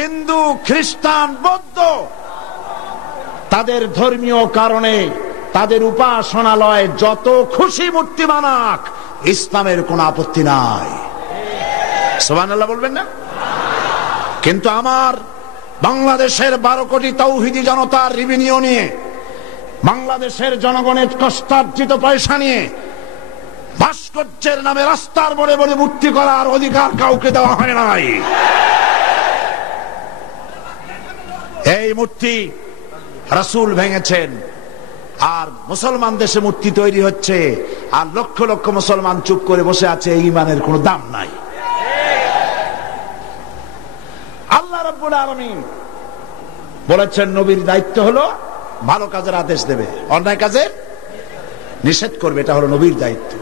হিন্দু, খ্রিস্টান, বৌদ্ধ তাদের ধর্মীয় কারণে তাদের উপাসনালয়ে যত খুশি মূর্তি বানাক, ইসলামের কোনো আপত্তি নাই। সুবহানাল্লাহ বলবেন না? কিন্তু আমার বাংলাদেশের 12 কোটি তাওহীদি জনতার রেভিনিউ নিয়ে, বাংলাদেশের জনগণের কষ্টার্জিত পয়সা নিয়ে ভাস্কর্যের নামে রাস্তার মোড়ে মোড়ে মূর্তি করার অধিকার কাউকে দেওয়া হয় নাই। এই মূর্তি রাসূল ভেঙেছেন, আর মুসলমান দেশে মূর্তি তৈরি হচ্ছে, আর লক্ষ লক্ষ মুসলমান চুপ করে বসে আছে। এই ঈমানের কোনো দাম নাই। আল্লাহ রাব্বুল আলামিন বলেছেন নবীর দায়িত্ব হলো ভালো কাজের আদেশ দেবে, অন্যায় কাজের নিষেধ করবে। এটা হলো নবীর দায়িত্ব।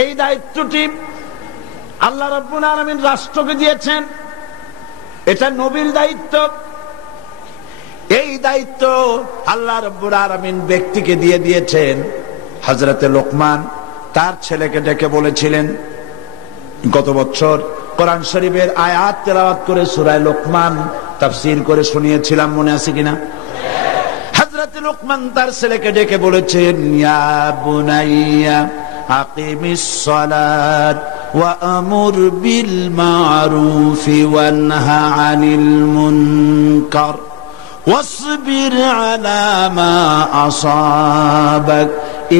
এই দায়িত্বটি আল্লাহ রাব্বুল আলামিন রাষ্ট্রকে দিয়েছেন, এটা নবীর দায়িত্ব। এই দায়িত্ব আল্লাহ রাব্বুল আলামিন ব্যক্তিকে দিয়ে দিয়েছেন। হযরতে লোকমান তার ছেলেকে ডেকে বলেছিলেন, গত বছর কোরআন শরীফের আয়াত তেলাওয়াত করে সূরা লোকমান তাফসীর করে শুনিয়েছিলাম, মনে আছে কিনা? হযরতে লোকমান তার ছেলেকে ডেকে বলেছেন, ইয়া বুনাইয়া আকিমিস সালাত ওয়া আমুর বিল মারুফি ওয়ানহা আনিল মুনকার ওয়াসবির আলা মা আসাবাক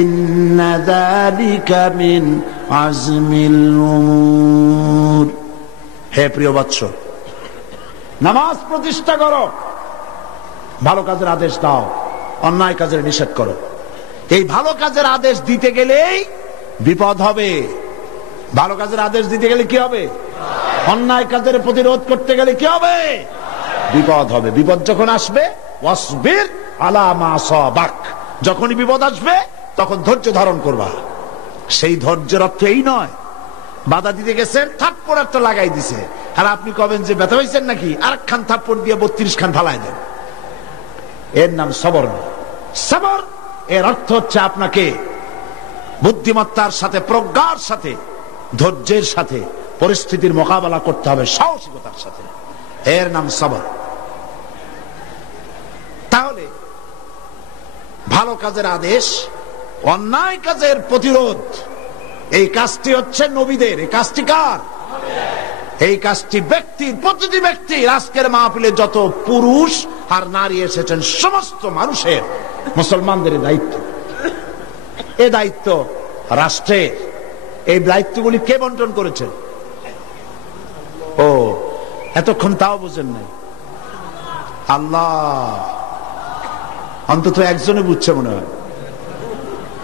ইন্না যালিকা মিন আজমিল উমুর। হে প্রিয় বৎস, নামাজ প্রতিষ্ঠা করো, ভালো কাজের আদেশ দাও, অন্যায় কাজের নিষেধ করো। এই ভালো কাজের আদেশ দিতে গেলেই বিপদ হবে। ভালো কাজের আদেশ দিতে গেলে কি হবে? অন্যায় কাজের প্রতিরোধ করতে গেলে কি হবে? বিপদ হবে। বিপদ যখন আসবে, ওয়াসবির আলা মা আসাবাক, যখনই বিপদ আসবে তখন ধৈর্য ধারণ করবা। সেই ধৈর্যের অর্থ এই নয় বাধা দিতে গেছেন, থাপ্পড় একটা লাগাই দিছে, আর আপনি কবেন যে ব্যথা হয়েছেন নাকি, আরেকখান থাপ্পড় দিয়ে 32 খান ফালাই দেন। এর নাম সবর না। সবর এর অর্থ হচ্ছে আপনাকে বুদ্ধিমত্তার সাথে, প্রজ্ঞার সাথে, ধৈর্যের সাথে পরিস্থিতির মোকাবেলা করতে হবে, সাহসিকতার সাথে। এর নাম সবর। তাহলে ভালো কাজের আদেশ, অন্যায় কাজের প্রতিরোধ, এই কাজটি হচ্ছে নবীদের। এই কাজটি কার? এই কাজটি ব্যক্তির, প্রতিটি ব্যক্তির। আজকের মাহফিলে যত পুরুষ আর নারী এসেছেন, সমস্ত মানুষের, মুসলমানদের দায়িত্ব। এই দায়িত্ব রাষ্ট্রের। এই দায়িত্বগুলি কে বন্টন করেছেন? ও, এতক্ষণ তাও বুঝেন নাই? আল্লাহ। অন্তত একজনে বুঝছে মনে হয়।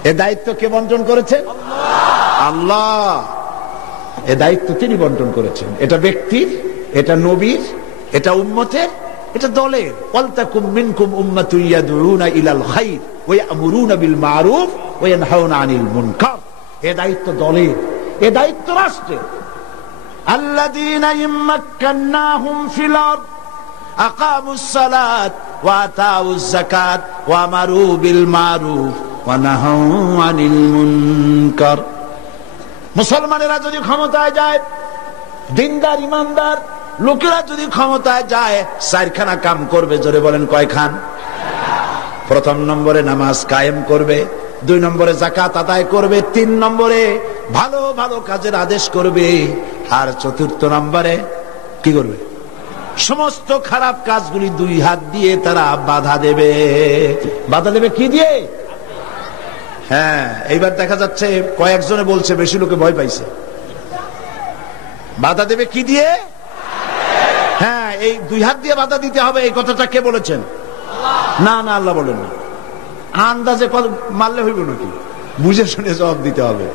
এ দায়িত্ব কে বন্টন করেছেন? আল্লাহ। এ দায়িত্ব তিনি বন্টন করেছেন। এটা ব্যক্তির, এটা নবীর, এটা উম্মতের, এটা দলের। ওয়ালতাকুম মিনকুম উম্মাতুন ইয়াদউনা ইলাল খায়র ওয়া ইয়ামুরুনা বিল মারুফ ওয়া ইয়ানহাউনা আনিল মুনকার। এ দায়িত্ব দলের, এ দায়িত্ব রাষ্ট্রের। আল্লাযীনা ইম্মাক্কান্নাহুম ফিল আরদ আকামুস সালাত ওয়া আতাউজ যাকাত ওয়া আমারু বিল মারুফ ওয়া নাহাউ আনিল মুনকার। মুসলমানেরা যদি ক্ষমতায় যায়, দিনদার ইমানদার লোকেরা যদি ক্ষমতায় যায়, 4খানা কাম করবে। জোরে বলেন কয়খান? প্রথম নম্বরে নামাজ কায়েম করবে, 2 নম্বরে যাকাত আদায় করবে, 3 নম্বরে ভালো ভালো কাজের আদেশ করবে, আর 4র্থ নম্বরে কি করবে? সমস্ত খারাপ কাজগুলি 2 হাত দিয়ে তারা বাধা দেবে। বাধা দেবে কি দিয়ে? হ্যাঁ, এইবার দেখা যাচ্ছে কয়েকজনে বলছে, বেশি লোকে ভয় পাইছে। বাধা দেবে কি দিয়ে? হ্যাঁ, এই 2 হাত দিয়ে বাধা দিতে হবে। এই কথাটা কে বলেছেন? না না, আল্লাহ বলেন না। আন্দাজে মারলে হইব নাকি? বুঝে শুনে জবাব দিতে হবে।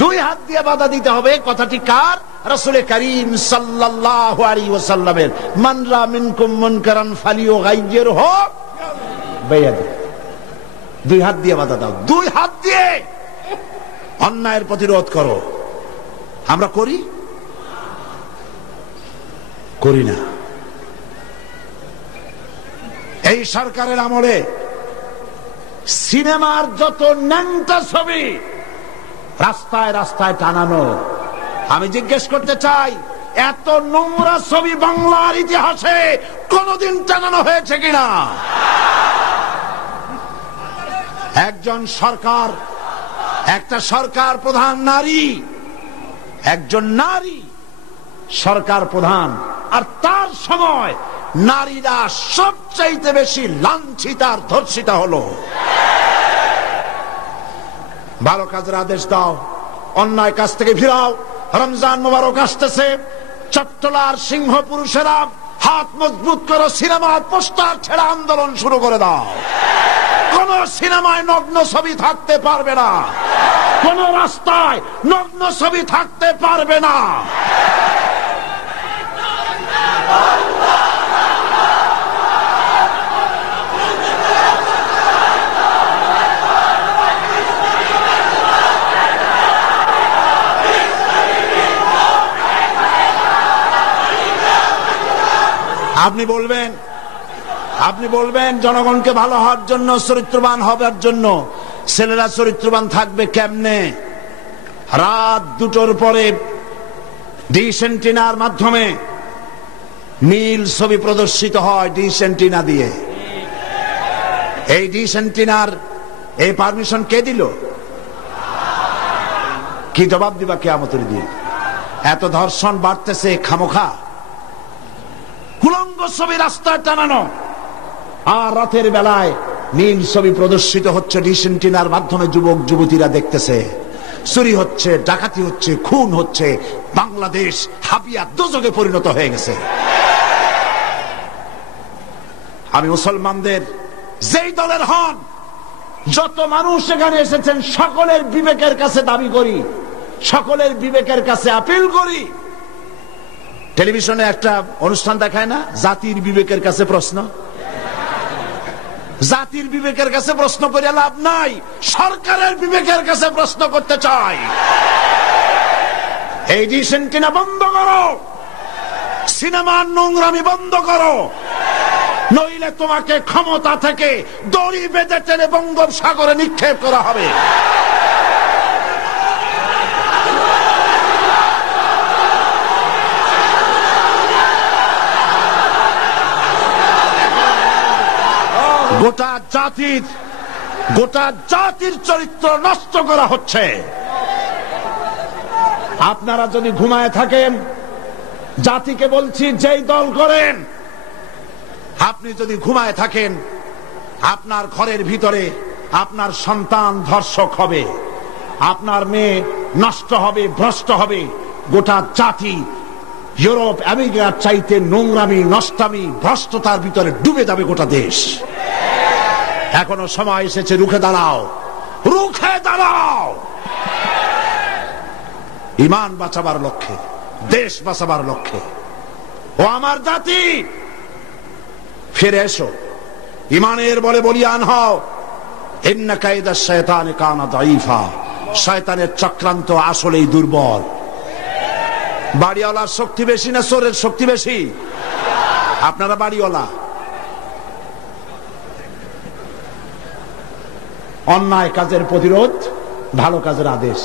2 হাত দিয়ে বাধা দিতে হবে। কথাটি কার? রাসূল করিম সাল্লাল্লাহু আলাইহি ওয়াসাল্লামের। মান রা মিনকুম মুনকারান ফালিয়ুগাইয়িরহু বিয়াদি। 2 হাত দিয়ে বাধা দাও। 2 হাত দিয়ে অন্যায়ের প্রতিরোধ করো। আমরা করি? করি না। এই সরকারের আমলে সিনেমার যত ন্যাংটা ছবি রাস্তায় রাস্তায় টানানো। আমি জিজ্ঞেস করতে চাই, এত নোংরা ছবি বাংলার ইতিহাসে কোনদিন টানানো হয়েছে কিনা? একজন সরকার, একটা সরকার প্রধান নারী, একজন নারী সরকার প্রধান, আর তার সময় নারীরা সবচাইতে বেশি লাঞ্ছিত আর ধর্ষিতা হলো। ভালো কাজের আদেশ দাও, অন্যায় কাজ থেকে ফিরাও। রমজান মোবারক আসতেছে, চট্টলার সিংহ পুরুষেরা হাত মজবুত করো, সিনেমার পোস্টার ছেড়ে আন্দোলন শুরু করে দাও। কোন সিনেমায় নগ্ন ছবি থাকতে পারবে না, কোন রাস্তায় নগ্ন ছবি থাকতে পারবে না। আপনি বলবেন জনগণকে ভালো হওয়ার জন্য, চরিত্রবান হবার জন্য ছেলেরা চরিত্রবান থাকবে কেমনে? রাত 2টোর পরে ডিশ এন্টিনার মাধ্যমে নীল ছবি প্রদর্শিত হয়, ডিশ এন্টিনা দিয়ে। এই ডিশ এন্টিনার এই পারমিশন কে দিল? কি জবাব দিবা কিয়ামতের দিন? এত ধর্ষণ বাড়তেছে খামোখা, কুলঙ্গ ছবি রাস্তায় টানানো, আর রাতের বেলায় নীল ছবি প্রদর্শিত হচ্ছে ডিশ এন্টিনার মাধ্যমে। যুবক যুবতীরা দেখতেছে, চুরি হচ্ছে, ডাকাতি হচ্ছে, খুন হচ্ছে। বাংলাদেশ হাবিয়া দোজখে পরিণত হয়ে গেছে। আমি মুসলমানদের যেই দলের হন, যত মানুষ এখানে এসেছেন, সকলের বিবেকের কাছে দাবি করি, সকলের বিবেকের কাছে আপিল করি। টেলিভিশনে একটা অনুষ্ঠান দেখায় না, জাতির বিবেকের কাছে প্রশ্ন? জাতির বিবেকের কাছে প্রশ্ন করে লাভ নাই, সরকারের বিবেকের কাছে প্রশ্ন করতে চাই। এই ডিশ এন্টিনা বন্ধ করো, সিনেমার নোংরামি বন্ধ করো, নইলে তোমাকে ক্ষমতা থেকে দড়ি বেঁধে টেনে বঙ্গোপসাগরে নিক্ষেপ করা হবে। গোটা জাতির চরিত্র নষ্ট করা হচ্ছে। আপনারা যদি ঘুমায় থাকেন, জাতিকে বলছি, যেই দল করেন, আপনি যদি ঘুমায় থাকেন, আপনার ঘরের ভিতরে আপনার সন্তান ধর্ষক হবে, আপনার মেয়ে নষ্ট হবে, ভ্রষ্ট হবে। গোটা জাতি ইউরোপ আমেরিকার চাইতে নোংরামি, নষ্টামি, ভ্রষ্টতার ভিতরে ডুবে যাবে গোটা দেশ। এখনো সময় এসেছে, রুখে দাঁড়াও, রুখে দাঁড়াও। ঈমান বাঁচাবার লক্ষ্যে, দেশ বাঁচাবার লক্ষ্যে। ও আমার জাতি, ফিরে এসো, ঈমানের বলে বলিয়ান হও। ইন্না কায়দা শায়তানি কানা দাঈফা, শয়তানের চক্রান্ত আসলেই দুর্বল। বাড়িওয়ালার শক্তি বেশি না চোরের শক্তি বেশি? আপনারা বাড়িওয়ালা। অন্যায় কাজের প্রতিরোধ, ভালো কাজের আদেশ,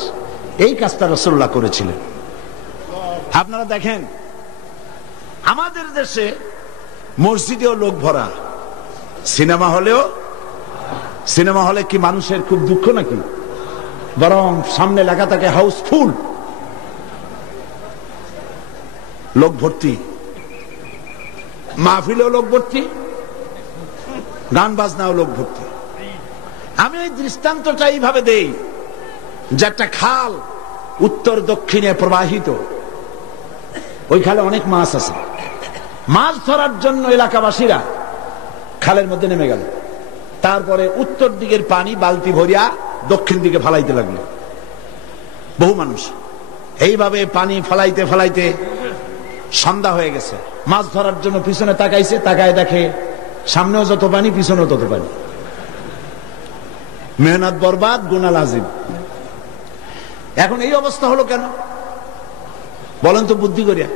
এই কাজটা রাসূলুল্লাহ করেছিলেন। আপনারা দেখেন, আমাদের দেশে মসজিদেও লোক ভরা, সিনেমা হলে কি মানুষের খুব দুঃখ নাকি? বরং সামনে লেখা থাকে হাউসফুল, লোক ভর্তি। মাহফিলেও লোক ভর্তি, গান বাজনাও লোক ভর্তি। আমি এই দৃষ্টান্তটা এইভাবে দেই যে একটা খাল উত্তর দক্ষিণে প্রবাহিত, ওই খালে অনেক মাছ আছে। মাছ ধরার জন্য এলাকাবাসীরা খালের মধ্যে নেমে গেল। তারপরে উত্তর দিকের পানি বালতি ভরিয়া দক্ষিণ দিকে ফালাইতে লাগলো বহু মানুষ। এইভাবে পানি ফালাইতে ফালাইতে সন্ধ্যা হয়ে গেছে। মাছ ধরার জন্য পিছনে তাকাইছে, তাকায় দেখে সামনেও যত পানি, পিছনেও তত পানি। মেহনত বরবাদ, গুনাহ লাজিম। এখন এই অবস্থা হলো কেন বলেন তো বুদ্ধি করিয়া?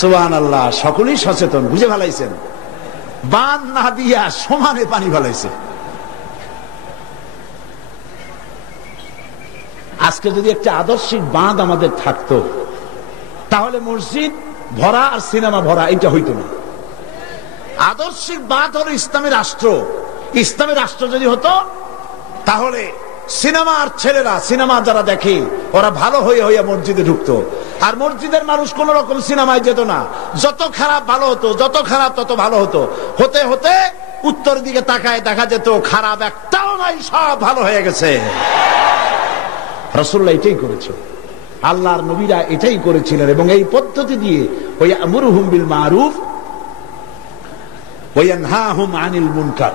সুবহানাল্লাহ, সকলেই সচেতন, বুঝে ফেলাইছেন। বাঁধ না দিয়া সমানে পানি ফেলাইছে। আজকে যদি একটা আদর্শিক বাঁধ আমাদের থাকতো, তাহলে মসজিদ ভরা আর সিনেমা ভরা, এটা হইতো না। আদর্শিকবাদ হলো ইসলামী রাষ্ট্র। ইসলামী রাষ্ট্র যদি হতো তাহলে সিনেমা আর ছেলেরা, সিনেমা যারা দেখে ওরা ভালো হয়ে হইয়া মসজিদে ঢুকতো, আর মসজিদের মানুষ কোন রকম সিনেমায় যেত না। যত খারাপ ভালো হতো, যত খারাপ তত ভালো হতো। হতে হতে উত্তর দিকে তাকায় দেখা যেত খারাপ একটাও নাই, সব ভালো হয়ে গেছে। রাসূলুল্লাহ এটাই করেছে, আল্লাহর নবীরা এটাই করেছিলেন, এবং এই পদ্ধতি দিয়ে ওয়া'মুরুহুম বিল মারুফ ওয়া ইয়ানহাহুম আনিল মুনকার,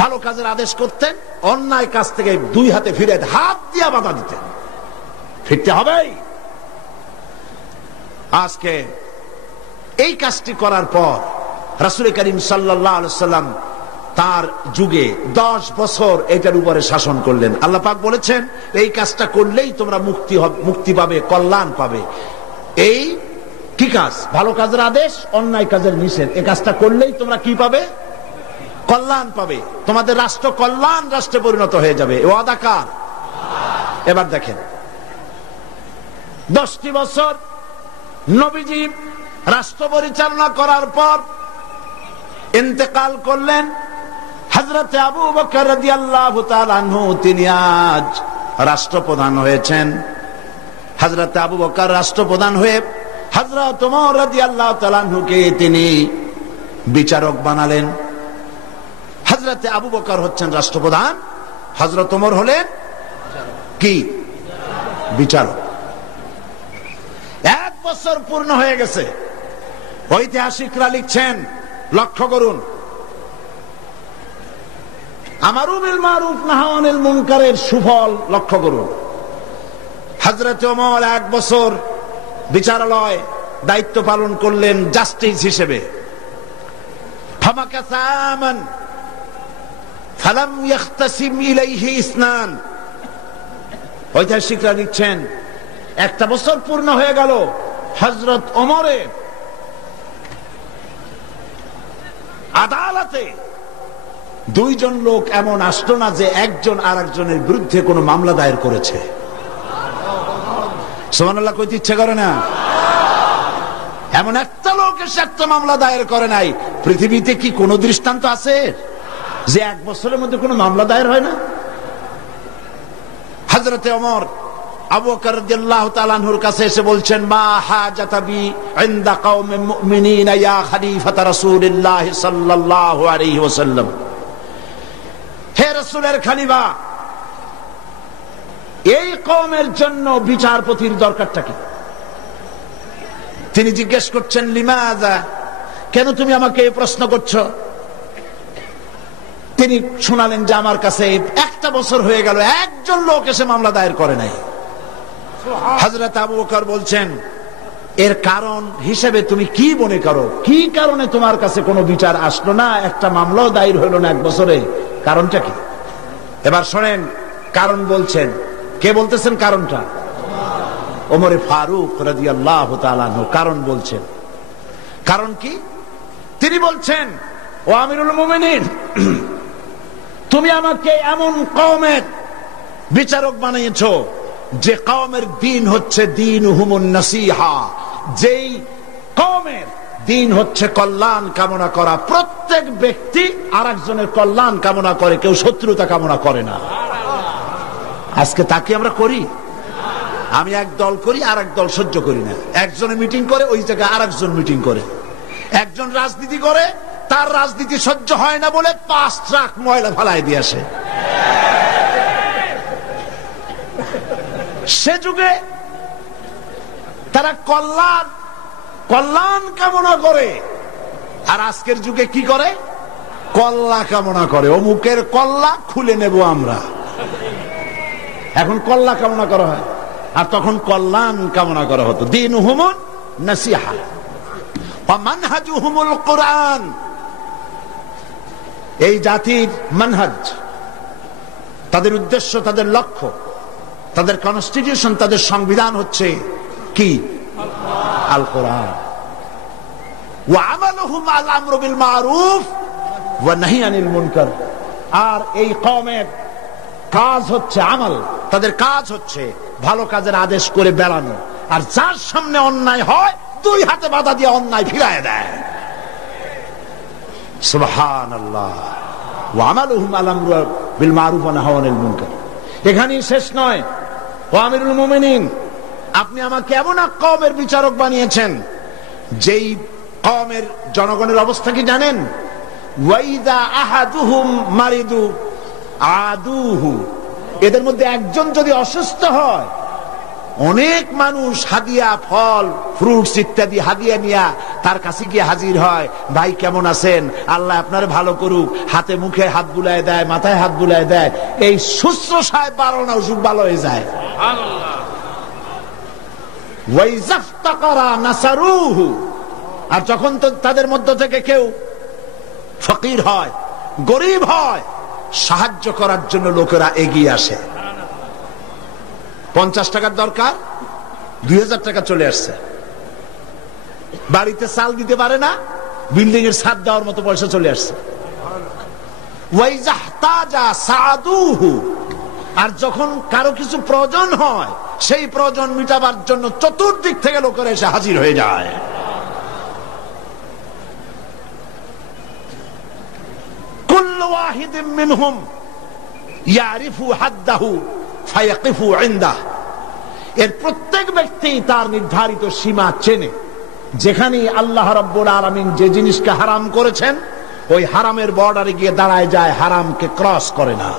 ভালো কাজের আদেশ করতেন, অন্যায় কাজ থেকে দুই হাতে ফিরে হাত দিয়া বাধা দিতেন। ফিরতে হবে। আজকে এই কাজটি করার পর রাসূল করিম সাল্লাল্লাহু আলাইহি ওয়াসাল্লাম তার যুগে 10 বছর এটার উপরে শাসন করলেন। আল্লাহ পাক বলেছেন এই কাজটা করলেই তোমরা মুক্তি পাবে, কল্যাণ পাবে। এই কি কাজ? ভালো কাজের আদেশ, অন্যায় কাজের নিষেধ। এই কাজটা করলেই তোমরা কি পাবে? কল্যাণ পাবে। তোমাদের রাষ্ট্র কল্যাণ রাষ্ট্রে পরিণত হয়ে যাবে। এ ওয়াদা কার? এবার দেখেন 10টি বছর নবীজি রাষ্ট্র পরিচালনা করার পর ইন্তেকাল করলেন। হযরত আবু বকর রাদিয়াল্লাহু তাআলা আনহু তিনি আজ রাষ্ট্রপ্রধান হয়েছেন। হযরত আবু বকর রাষ্ট্রপ্রধান হয়ে হযরত ওমর রাদিয়াল্লাহু তাআলা আনহুকে তিনি বিচারক বানালেন। হযরত আবু বকর হচ্ছেন রাষ্ট্রপ্রধান, হযরত ওমর হলেন কি? বিচারক। 1 বছর পূর্ণ হয়ে গেছে। ঐতিহাসিকরা লিখছেন, লক্ষ্য করুন, আমারু বিল মারুফ নাহি আনিল মুনকারের সুফল লক্ষ্য করুন। হযরত ওমর 1 বছর বিচারালয় দায়িত্ব পালন করলেন জাস্টিস হিসেবে। ফামাকাসা আমান ফালাম ইয়াখতাসিম ইলাইহি ইসনান। ঐতিহাসিকরা লিখছেন 1 বছর পূর্ণ হয়ে গেল, হযরত ওমরের আদালতে 2 জন লোক এমন আসলো না যে একজন আরেকজনের বিরুদ্ধে কোনো মামলা দায়ের করেছে। সুবহানাল্লাহ কইতে ইচ্ছে করে না? এমন একটা লোক এসে একটা মামলা দায়ের করে নাই। পৃথিবীতে কি কোনো দৃষ্টান্ত আছে যে 1 বছরের মধ্যে কোনো মামলা দায়ের হয় না? হযরত ওমর আবু বকর রাদিয়াল্লাহু তাআলা আনহুর কাছে এসে বলছেন, মা হাজাতা বি ইনদা কওমিল মুমিনিনা ইয়া খলিফাতা রাসূলিল্লাহ সাল্লাল্লাহু আলাইহি ওয়াসাল্লাম। হে রাসূলের খলিফা, এই কওমের জন্য বিচারপতির দরকারটা কি? তিনি জিজ্ঞেস করছেন, লিমাযা, কেন তুমি আমাকে এই প্রশ্ন করছো? তিনি শোনালেন যে আমার কাছে 1 বছর হয়ে গেল, একজন লোক এসে মামলা দায়ের করে নাই। হযরত আবু বকর বলছেন, এর কারণ হিসেবে তুমি কি মনে করো? কি কারণে তোমার কাছে কোনো বিচার আসলো না, একটা মামলাও দায়ের হইল না 1 বছরে? কারণটা কি? এবার শোনেন, কারণ বলছেন। কে বলতেছেন কারণটা? ওমর ফারুক রাদিয়াল্লাহু তাআলা আনহু কারণ বলছেন। কারণ কি? তিনি বলছেন, ও আমিরুল মুমিনিন, তুমি আমাকে এমন কওমের বিচারক বানিয়েছো যে কওমের দিন হচ্ছে দীনুহুমুন নাসিহা, যেই কওমের দিন হচ্ছে কল্যাণ কামনা করা। প্রত্যেক ব্যক্তি আরেকজনের কল্যাণ কামনা করে, কেউ শত্রুতা কামনা করে না। আজকে তাকে আমরা করি? আমি এক দল করি, আর এক দল সহ্য করি না। একজনে মিটিং করে, ওই জায়গায় আরেকজন মিটিং করে। একজন রাজনীতি করে, তার রাজনীতি সহ্য হয় না বলে 5 ট্রাক ময়লা ফেলায় দিয়ে আসে। সে যুগে তারা কল্যাণ কামনা করে, আর আজকের যুগে কি করে? কল্লা কামনা করে। অমুকের কল্লা খুলে নেব আমরা। এখন কল্লা কামনা করা হয়, আর তখন কল্যাণ কামনা করা হতো। দীনুহুমুন নাসিহা ওয়া মানহাজুহুমুল কুরআন। এই জাতির মানহাজ, তাদের উদ্দেশ্য, তাদের লক্ষ্য, তাদের কনস্টিটিউশন, তাদের সংবিধান হচ্ছে কি? আল কোরআন। ওয়া আমালুহুম আল আমরু বিল মারুফ ওয়া নাহি আনিল মুনকার। আর এই কওমের কাজ হচ্ছে আমল, তাদের কাজ হচ্ছে ভালো কাজের আদেশ করে বেড়ানো, আর যার সামনে অন্যায় হয় দুই হাতে বাধা দিয়ে অন্যায় ফিরায় দেয়। সুবহানাল্লাহ। ওয়া আমালুহুম আল-আমরু বিল মারুফ ওয়া নাহয়ু আনিল মুনকার। এখানেই শেষ নয়। ও আমিরুল মুমিনিন, আপনি আমাকে এমন এক কওমের বিচারক বানিয়েছেন যেই কওমের জনগণের অবস্থা কি জানেন? ওয়াইদা আহাদুহুম মারিদু আদুহু। এদের মধ্যে একজন যদি অসুস্থ হয়, অনেক মানুষ হাদিয়া, ফল, ফ্রুটস ইত্যাদি হাদিয়া নিয়ে তার কাছে গিয়ে হাজির হয়। ভাই কেমন আছেন? আল্লাহ আপনার ভালো করুক। হাতে মুখে হাত বুলায় দেয়, মাথায় হাত বুলায় দেয়। এই শুশ্রূষায় 12 না অসুখ ভালো হয়ে যায়। ওয়াইজাফতাকারা নাসারুহু। আর যখন তো তাদের মধ্য থেকে কেউ ফকির হয়, গরিব হয়, সাহায্য করার জন্য লোকেরা এগিয়ে আসে। 50 টাকার দরকার, 2000 টাকা চলে আসছে। বাড়িতে চাল দিতে পারে না, বিল্ডিং এর ছাদ দেওয়ার মতো পয়সা চলে আসছে। ওয়াইজাহতাজা সাদুহু। আর যখন কারো কিছু প্রয়োজন হয়, সেই প্রয়োজন মিটাবার জন্য চতুর্দিক থেকে লোকেরা এসে হাজির হয়ে যায়। কুল্লু ওয়াহিদিন মিনহুম ইয়ারিফু হাদ্দাহু ফায়াকিফু ইনদাহু। এর প্রত্যেক ব্যক্তি তার নির্ধারিত সীমা চেনে। যেখানে আল্লাহ রাব্বুল আলামিন যে জিনিসকে হারাম করেছেন, ওই হারামের বর্ডারে গিয়ে দাঁড়ায় যায়, হারামকে ক্রস করে না।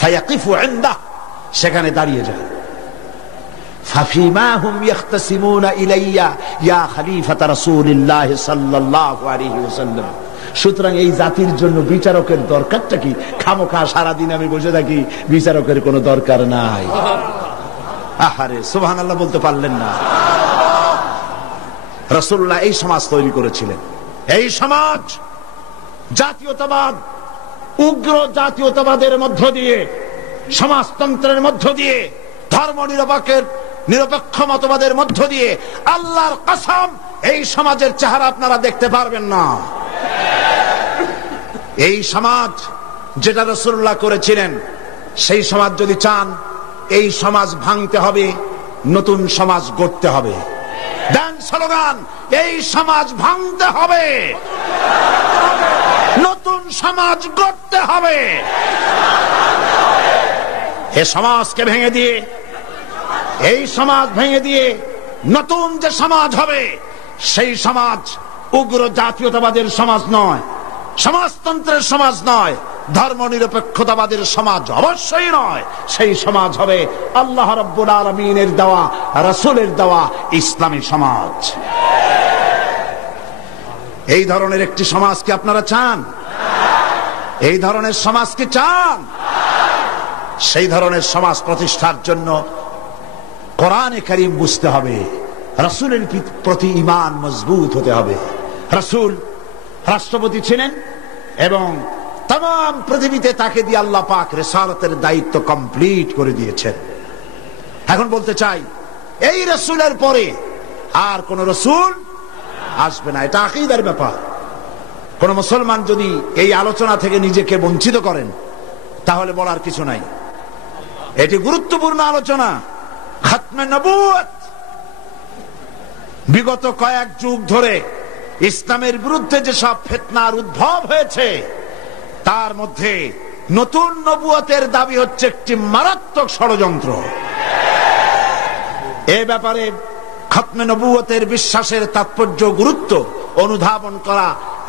ফায়াকিফু ইনদাহু, সেখানে দাঁড়িয়ে যায়। ফাফিমা হুম ইয়াখতাসিমুনা ইলাইয়া ইয়া খলিফাতা রাসূলিল্লাহ সাল্লাল্লাহু আলাইহি ওয়াসাল্লাম। সুতরাং এই জাতির জন্য বিচারকের দরকারটা কি? খামোখা সারাদিন আমি বসে থাকি, বিচারকের কোনো দরকার নাই। আহারে, সুবহানাল্লাহ বলতে পারলেন না? রাসূলুল্লাহ এই সমাজ তৈরি করেছিলেন। এই সমাজ জাতীয়তাবাদ, উগ্র জাতীয়তাবাদের মধ্য দিয়ে, সমাজতন্ত্রের মধ্য দিয়ে, ধর্ম নিরপেক্ষ মতবাদের মধ্য দিয়ে, আল্লাহর কসম এই সমাজের চেহারা আপনারা দেখতে পারবেন না। এই সমাজ যেটা রাসূলুল্লাহ করেছিলেন, সেই সমাজ যদি চান, এই সমাজ ভাঙতে হবে, নতুন সমাজ গড়তে হবে। দেন স্লোগান, এই সমাজ ভাঙতে হবে, নতুন সমাজ গড়তে হবে। এই সমাজকে ভেঙে দিয়ে, এই সমাজ ভেঙে দিয়ে নতুন যে সমাজ হবে, সেই সমাজ উগ্র জাতীয়তাবাদের সমাজ নয়, সমাজতন্ত্রের সমাজ নয়, ধর্ম নিরপেক্ষতাবাদের সমাজ অবশ্যই নয়। সেই সমাজ হবে আল্লাহ রাব্বুল আলামিনের দেওয়া, রাসূলের দেওয়া ইসলামী সমাজ। এই ধরনের একটি সমাজ কি আপনারা চান? এই ধরনের সমাজ কি চান? সেই ধরনের সমাজ প্রতিষ্ঠার জন্য কোরআনে কারীম বুঝতে হবে, রাসূলের প্রতি ঈমান মজবুত হতে হবে। রাসূল রাষ্ট্রপতি ছিলেন এবং तमाम পৃথিবীতে তাকে দিয়ে আল্লাহ পাক রিসালাতের দায়িত্ব কমপ্লিট করে দিয়েছেন। এখন বলতে চাই, এই রাসূলের পরে আর কোন রাসূল আসবে না। এটা আকীদার ব্যাপার। কোন মুসলমান যদি এই আলোচনা থেকে নিজেকে বঞ্চিত করেন, তাহলে বলার কিছু নাই। এটি গুরুত্বপূর্ণ আলোচনা। খতমে নবুয়ত। বিগত কয়েক যুগ ধরে ইসলামের বিরুদ্ধে যেসব ফিতনার উদ্ভব হয়েছে, তার মধ্যে নতুন নবুয়তের দাবি হচ্ছে একটি মারাত্মক ষড়যন্ত্র। এ ব্যাপারে খতমে নবুয়তের বিশ্বাসের তাৎপর্য, গুরুত্ব অনুধাবন করা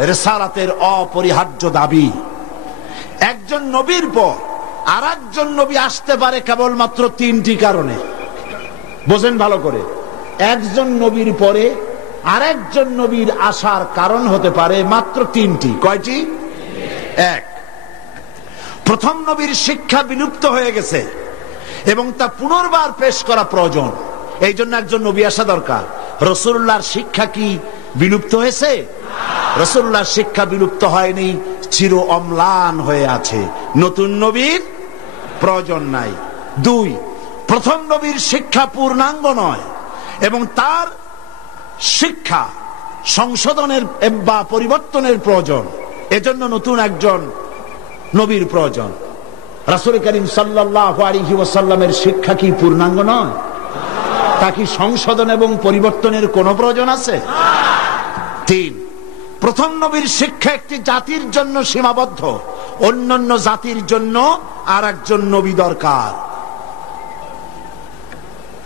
রিসালাতের অপরিহার্য দাবি। একজন নবীর পর আর একজন নবী আসতে পারে কেবলমাত্র 3টি কারণে। বোঝেন ভালো করে, একজন নবীর পরে আর একজন নবীর আসার কারণ হতে পারে মাত্র 3টি। কয়টি? 1, প্রথম নবীর শিক্ষা বিলুপ্ত হয়ে গেছে এবং তা পুনর্বার পেশ করা প্রয়োজন। এই জন্য একজন নবী আসা দরকার। রাসূলুল্লাহর শিক্ষা কি বিলুপ্ত হয়েছে? রাসূলুল্লাহর শিক্ষা বিলুপ্ত হয়নি, চির অম্লান হয়ে আছে। নতুন নবীর প্রয়োজন নাই। 2, প্রথম নবীর শিক্ষা পূর্ণাঙ্গ নয় এবং তার শিক্ষা সংশোধনের বা পরিবর্তনের প্রয়োজন। এজন্য নতুন একজন নবীর প্রয়োজন। রাসূল করিম সাল্লাল্লাহু আলাইহি ওয়াসাল্লামের শিক্ষা কি পূর্ণাঙ্গ নয়? তা কি সংশোধন এবং পরিবর্তনের কোনো প্রয়োজন আছে? 3, প্রথম নবীর শিক্ষা একটি জাতির জন্য সীমাবদ্ধ, অন্যান্য জাতির জন্য আর একজন নবী দরকার।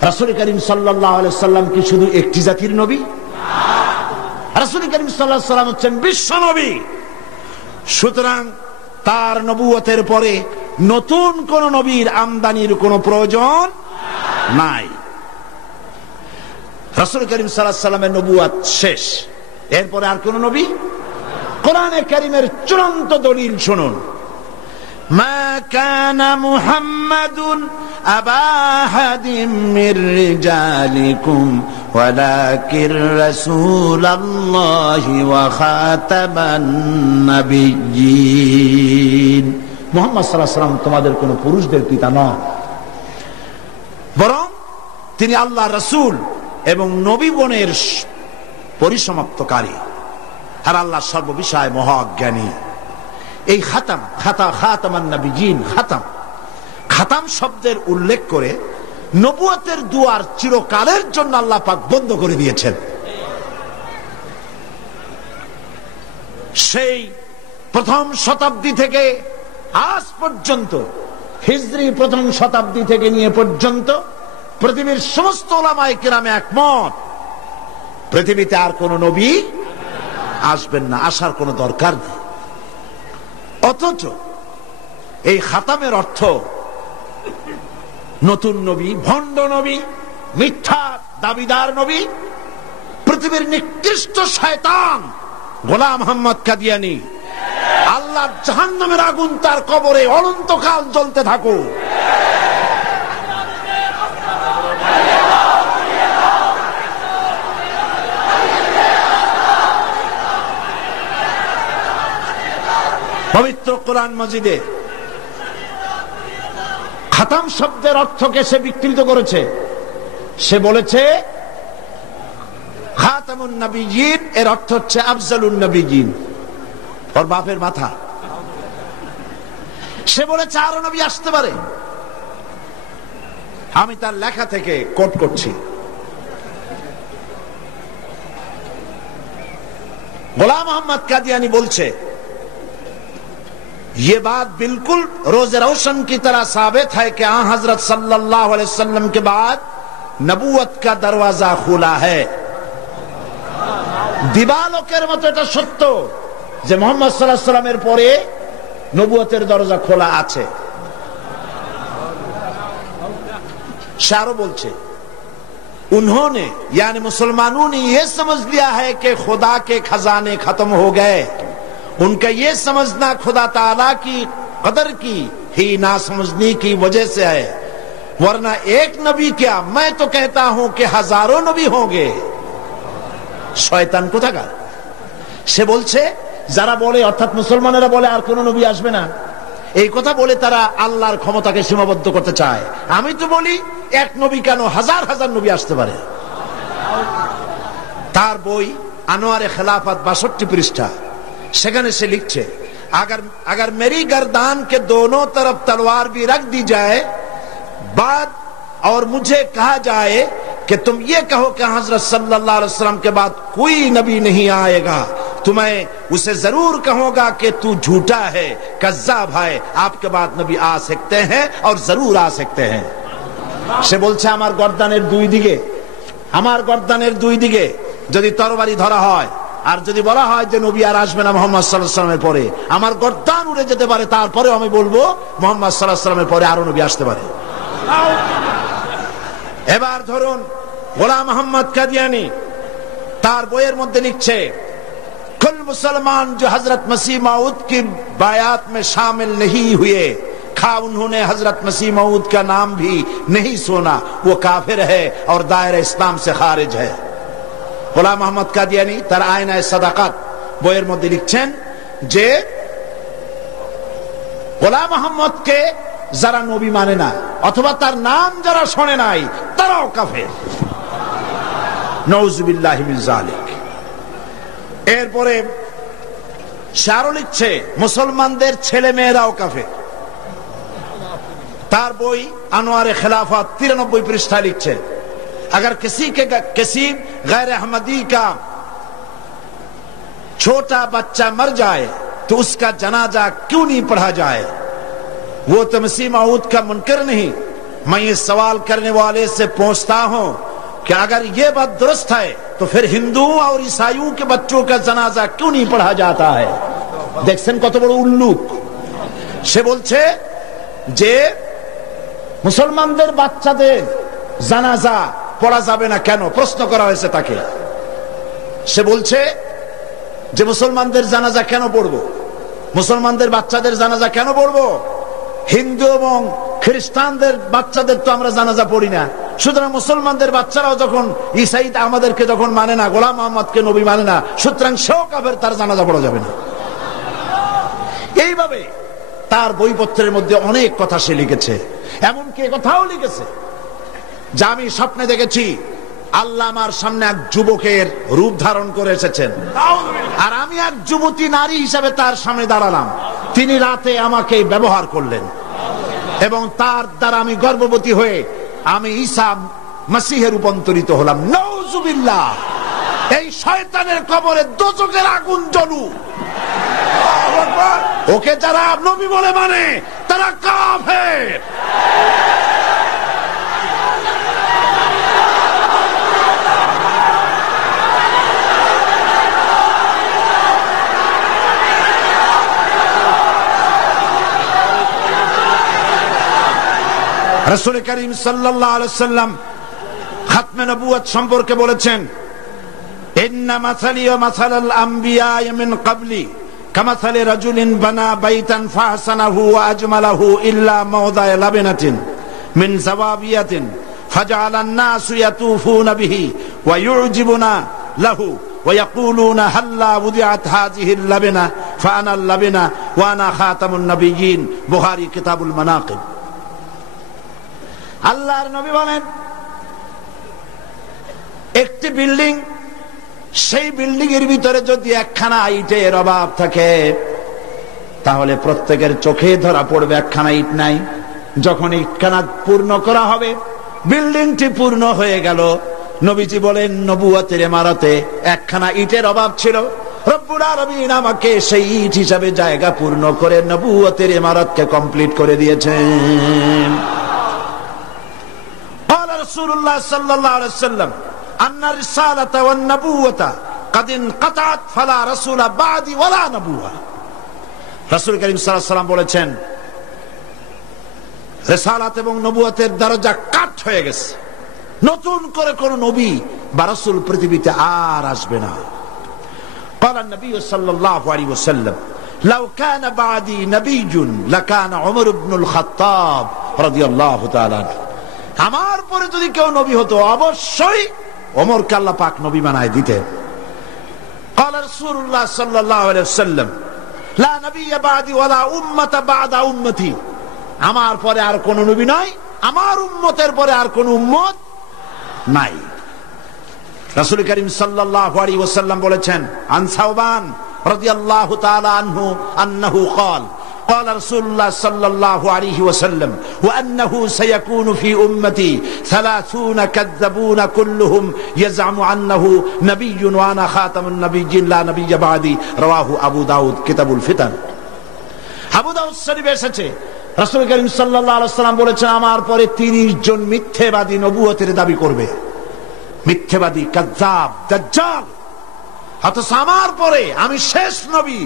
রাসূল করিম সাল্লাল্লাহু আলাইহি সাল্লাম কি শুধু একটি জাতির নবী? রাসূল করিম সাল্লাল্লাহু আলাইহি সাল্লাম হচ্ছেন বিশ্ব নবী। সুতরাং তার নবুয়তের পরে নতুন কোন নবীর আমদানির কোনো প্রয়োজন নাই। রাসূল করিম সাল্লাল্লাহু আলাইহি সাল্লামের নবুয়ত শেষ, এরপরে আর কোন নবী? কোরআনে কারীমের চূড়ান্ত দলিল শুনুন, মা কানা মুহাম্মাদুন আবা আহাদিম মির রিজালিকুম ওয়ালাকিন রাসূলুল্লাহি ওয়া খাতামান নাবিয়্যিন। মুহাম্মদ সাল্লাল্লাহু আলাইহি ওয়াসাল্লাম তোমাদের কোন পুরুষদের পিতা নন, বরং তিনি আল্লাহর রাসূল এবং নবীগণের পরিসমাপ্তকারী, আর আল্লাহ সর্ববিষয়ে মহাজ্ঞানী। এই খাতামান নবিয়্যিন, খাতাম শব্দের উল্লেখ করে নবুয়তের দুয়ার চিরকালের জন্য আল্লাহ পাক বন্ধ করে দিয়েছেন। সেই প্রথম শতাব্দী থেকে আজ পর্যন্ত, হিজরি প্রথম শতাব্দী থেকে নিয়ে পর্যন্ত পৃথিবীর সমস্ত উলামায়ে কিরাম একমত, পৃথিবীতে আর কোন নবী আসবেন না, আসার কোন দরকার নেই। অথচ এই খাতামের অর্থ নতুন নবী, ভণ্ড নবী, মিথ্যা দাবিদার নবী, পৃথিবীর নিকৃষ্ট শয়তান গোলাম মোহাম্মদ কাদিয়ানী, আল্লাহর জাহান্নামের আগুন তার কবরে অনন্তকাল জ্বলতে থাকুক। পবিত্র কোরআন মাজিদে খাতাম শব্দের অর্থকে সে বিকৃত করেছে। সে বলেছে খাতামুন নবিয়্যিন এর অর্থ হচ্ছে আফজালুন নবিয়্যিন, ওর বাপের মাথা। সে বলেছে আরো নবী আসতে পারে। আমি তার লেখা থেকে কোট করছি, গোলাম মোহাম্মদ কাদিয়ানী বলছে, ये बात बिल्कुल रोज रोशन की तरह साबित है कि आ हजरत सल्लल्लाहु अलैहि वसल्लम के बाद नबूवत का दरवाजा खुला है। दिवालोकेर मतो এটা সত্য যে মুহাম্মদ সাল্লাল্লাহু আলাইহি সাল্লামের পরে নবুয়তের দরজা খোলা আছে। शारो बोलছে, उन्होंने यानी मुसलमानों ने यह समझ लिया है कि खुदा के खजाने खत्म हो गए। उनका ये समझना खुदा ताला की कदर की ही ना समझने की वजह से है, वरना एक नबी क्या, मैं तो कहता हूं कि हजारों नबी होंगे। শয়তান কোথাকার? সে বলছে যারা বলে, অর্থাৎ মুসলমানেরা বলে আর কোন নবী আসবে না, এই কথা বলে তারা আল্লাহর ক্ষমতাকে সীমাবদ্ধ করতে চায়। আমি তো বলি এক নবী কেন, হাজার হাজার নবী আসতে পারে। তার বই আনোয়ারে খেলাফত 62 পৃষ্ঠা, সেখানে সে লিখছে, अगर मेरी गर्दान के दोनों तरफ तलवार भी रख दी जाए बाद और मुझे कहा जाए कि तुम ये कहो कि हजरत सल्लल्लाहु अलैहि वसल्लम के बाद कोई नबी नहीं आएगा, तो मैं उसे जरूर कहूंगा कि तू झूठा है, कज़्ज़ाब है, आपके बाद नबी आ सकते हैं और जरूर आ सकते हैं। সে বলছে আমার গর্দানের দুই দিকে যদি তরবারি ধরা হয় আর যদি বলা হয় যে নবী আর আসবে না মুহাম্মদ সাল্লাল্লাহু আলাইহি ওয়াসাল্লামের পরে, আমার গর্দান উড়ে যেতে পারে, তারপরেও আমি বলবো মুহাম্মদ সাল্লাল্লাহু আলাইহি ওয়াসাল্লামের পরে আরো নবী আসতে পারে। এবার ধরুন গোলাম মোহাম্মদ কাদিয়ানী তার বইয়ের মধ্যে লিখছে, कुल मुसलमान जो हजरत मसीह मऊद की बायात में शामिल नहीं हुए, खा उन्होंने हजरत मसीह मऊद का नाम भी नहीं सुना, वो काफिर है और दायरा इस्लाम से खारिज है। গোলাম মোহাম্মদ কাদিয়ানী তার আয়নায়ে সাদাকাত বইয়ের মধ্যে লিখছেন যে গোলাম মোহাম্মদকে যারা নবী মানে না অথবা তার নাম যারা শোনে নাই তারাও কাফের। নাউযুবিল্লাহি মিন যালিক। এরপরে শারও লিখছে মুসলমানদের ছেলে মেয়েরাও কাফের। তার বই আনোয়ারে খেলাফত 93 পৃষ্ঠায় লিখছে अगर किसी गैर अहमदी का छोटा बच्चा मर जाए तो उसका जनाजा क्यों नहीं पढ़ा जाए? वो तो मसीह मऊद का मुनकर नहीं। मैं ये सवाल करने वाले से पूछता हूं कि अगर ये बात दुरुस्त है तो फिर हिंदुओं और ईसाइयों के बच्चों का जनाजा क्यों नहीं पढ़ा जाता है? দেখছেন কত বড় উল্লুক। সে বলছে যে মুসলমানদের বাচ্চাদের জানাজা পড়া যাবে না কেন, প্রশ্ন করা হয়েছে তাকে। সে বলছে যে মুসলমানদের জানাজা কেন পড়বো, মুসলমানদের বাচ্চাদের জানাজা কেন পড়বো? হিন্দু এবং খ্রিস্টানদের বাচ্চাদের তো আমরা জানাজা পড়ি না, সুতরাং মুসলমানদের বাচ্চারাও যখন ঈসাই আমাদেরকে যখন মানে না, গোলাম মোহাম্মদকে নবী মানে না, সুতরাং সেও কাফের, তার জানাজা পড়া যাবে না। এইভাবে তার বইপত্রের মধ্যে অনেক কথা সে লিখেছে। এমনকি কথাও লিখেছে যে আমি স্বপ্নে দেখেছি আল্লাহ আমার সামনে এক যুবকের রূপ ধারণ করে এসেছেন, আর আমি এক যুবতী নারী হিসাবে তার সামনে দাঁড়ালাম। তিনি রাতে আমাকে ব্যবহার করলেন এবং তার দ্বারা আমি গর্ভবতী হয়ে আমি ঈসা মসিহে রূপান্তরিত হলাম। নাউজুবিল্লাহ। এই শয়তানের কবরে দোজখের আগুন জ্বলু। ওকে যারা নবী বলে মানে তারা কাফের। রাসূল করিম সাল্লাল্লাহু আলাইহি ওয়াসাল্লাম খাতমে নবুয়ত সম্পর্কে বলেছেন, ইন্না মাসালি ওয়া মাসালাল আমবিয়া মিন ক্বাবলি কামাসালি রাজুলিন বানা বাইতান ফাহসানাহু ওয়া আজমালাহু ইল্লা মাওদা'a লাবনাতিন মিন যাওয়াবিয়াতিন ফাজআলান নাসু ইয়াতুফুনা বিহি ওয়া ইউজিবুনা লাহু ওয়া ইয়াকুলুনা হাল্লা উদিআত হাযিহিল লাবনা ফাআনা আল লাবনা ওয়া আনা খাতামুন নবিয়্যিন। বুখারী কিতাবুল মানাকিব। আল্লাহর নবী বলেন, একটি বিল্ডিং, সেই বিল্ডিং এর ভিতরে যদি একখানা ইটের অভাব থাকে তাহলে প্রত্যেকের চোখে ধরা পড়বে একখানা ইট নাই। যখন ইটখানা পূর্ণ করা হবে, বিল্ডিংটি পূর্ণ হয়ে গেল। নবীজি বলেন নবুয়তের ইমারতে একখানা ইটের অভাব ছিল, রব্বুল আলামিন আমাকে সেই ইট হিসাবে জায়গা পূর্ণ করে নবুয়তের ইমারতকে কমপ্লিট করে দিয়েছেন। রাসূলুল্লাহ সাল্লাল্লাহু আলাইহি ওয়াসাল্লাম আন্না রিসালাতা ওয়ান নবুওয়াতা কাদ ইনকাতাত ফালা রাসূলা বাদি ওয়ালা নবুওয়া। রাসূল করিম সাল্লাল্লাহু আলাইহি ওয়াসাল্লাম বলেছেন, রিসালাত এবং নবুয়তের দরজা কাট হয়ে গেছে, নতুন করে কোন নবী বা রাসূল পৃথিবীতে আর আসবে না। قال النبي صلى الله عليه وسلم لو كان بعدي نبي لكان عمر بن الخطاب رضي الله تعالى عنه। আমার পরে যদি কেউ নবী হতো অবশ্যই ওমরকে আল্লাহ পাক নবী বানায় দিতেন। قال رسول الله صلى الله عليه وسلم لا نبي بعدي ولا امه بعد امتي। আমার পরে আর কোন নবী নাই, আমার উম্মতের পরে আর কোন উম্মত নাই। রাসূল করিম সাল্লাল্লাহু আলাইহি ওয়াসাল্লাম বলেছেন, আন সাওবান রাদিয়াল্লাহু তাআলা আনহু আন্নাহু قال قال رسول الله صلى الله عليه وسلم وأنه سيكون في أمتي 30 كذبون كلهم يزعم أنه نبي وأنا خاتم النبيين لا نبي بعدي। رواه أبو داود كتاب الفتن। আবু দাউদ শরীফে এসেছে, রাসূল করিম সাল্লাল্লাহু আলাইহি ওয়াসাল্লাম বলেছেন, আমার পরে 30 জন মিথ্যাবাদী নবুয়তের দাবি করবে। মিথ্যাবাদী, কাযযাব, দাজ্জাল। অথচ আমার পরে আমি শেষ নবী,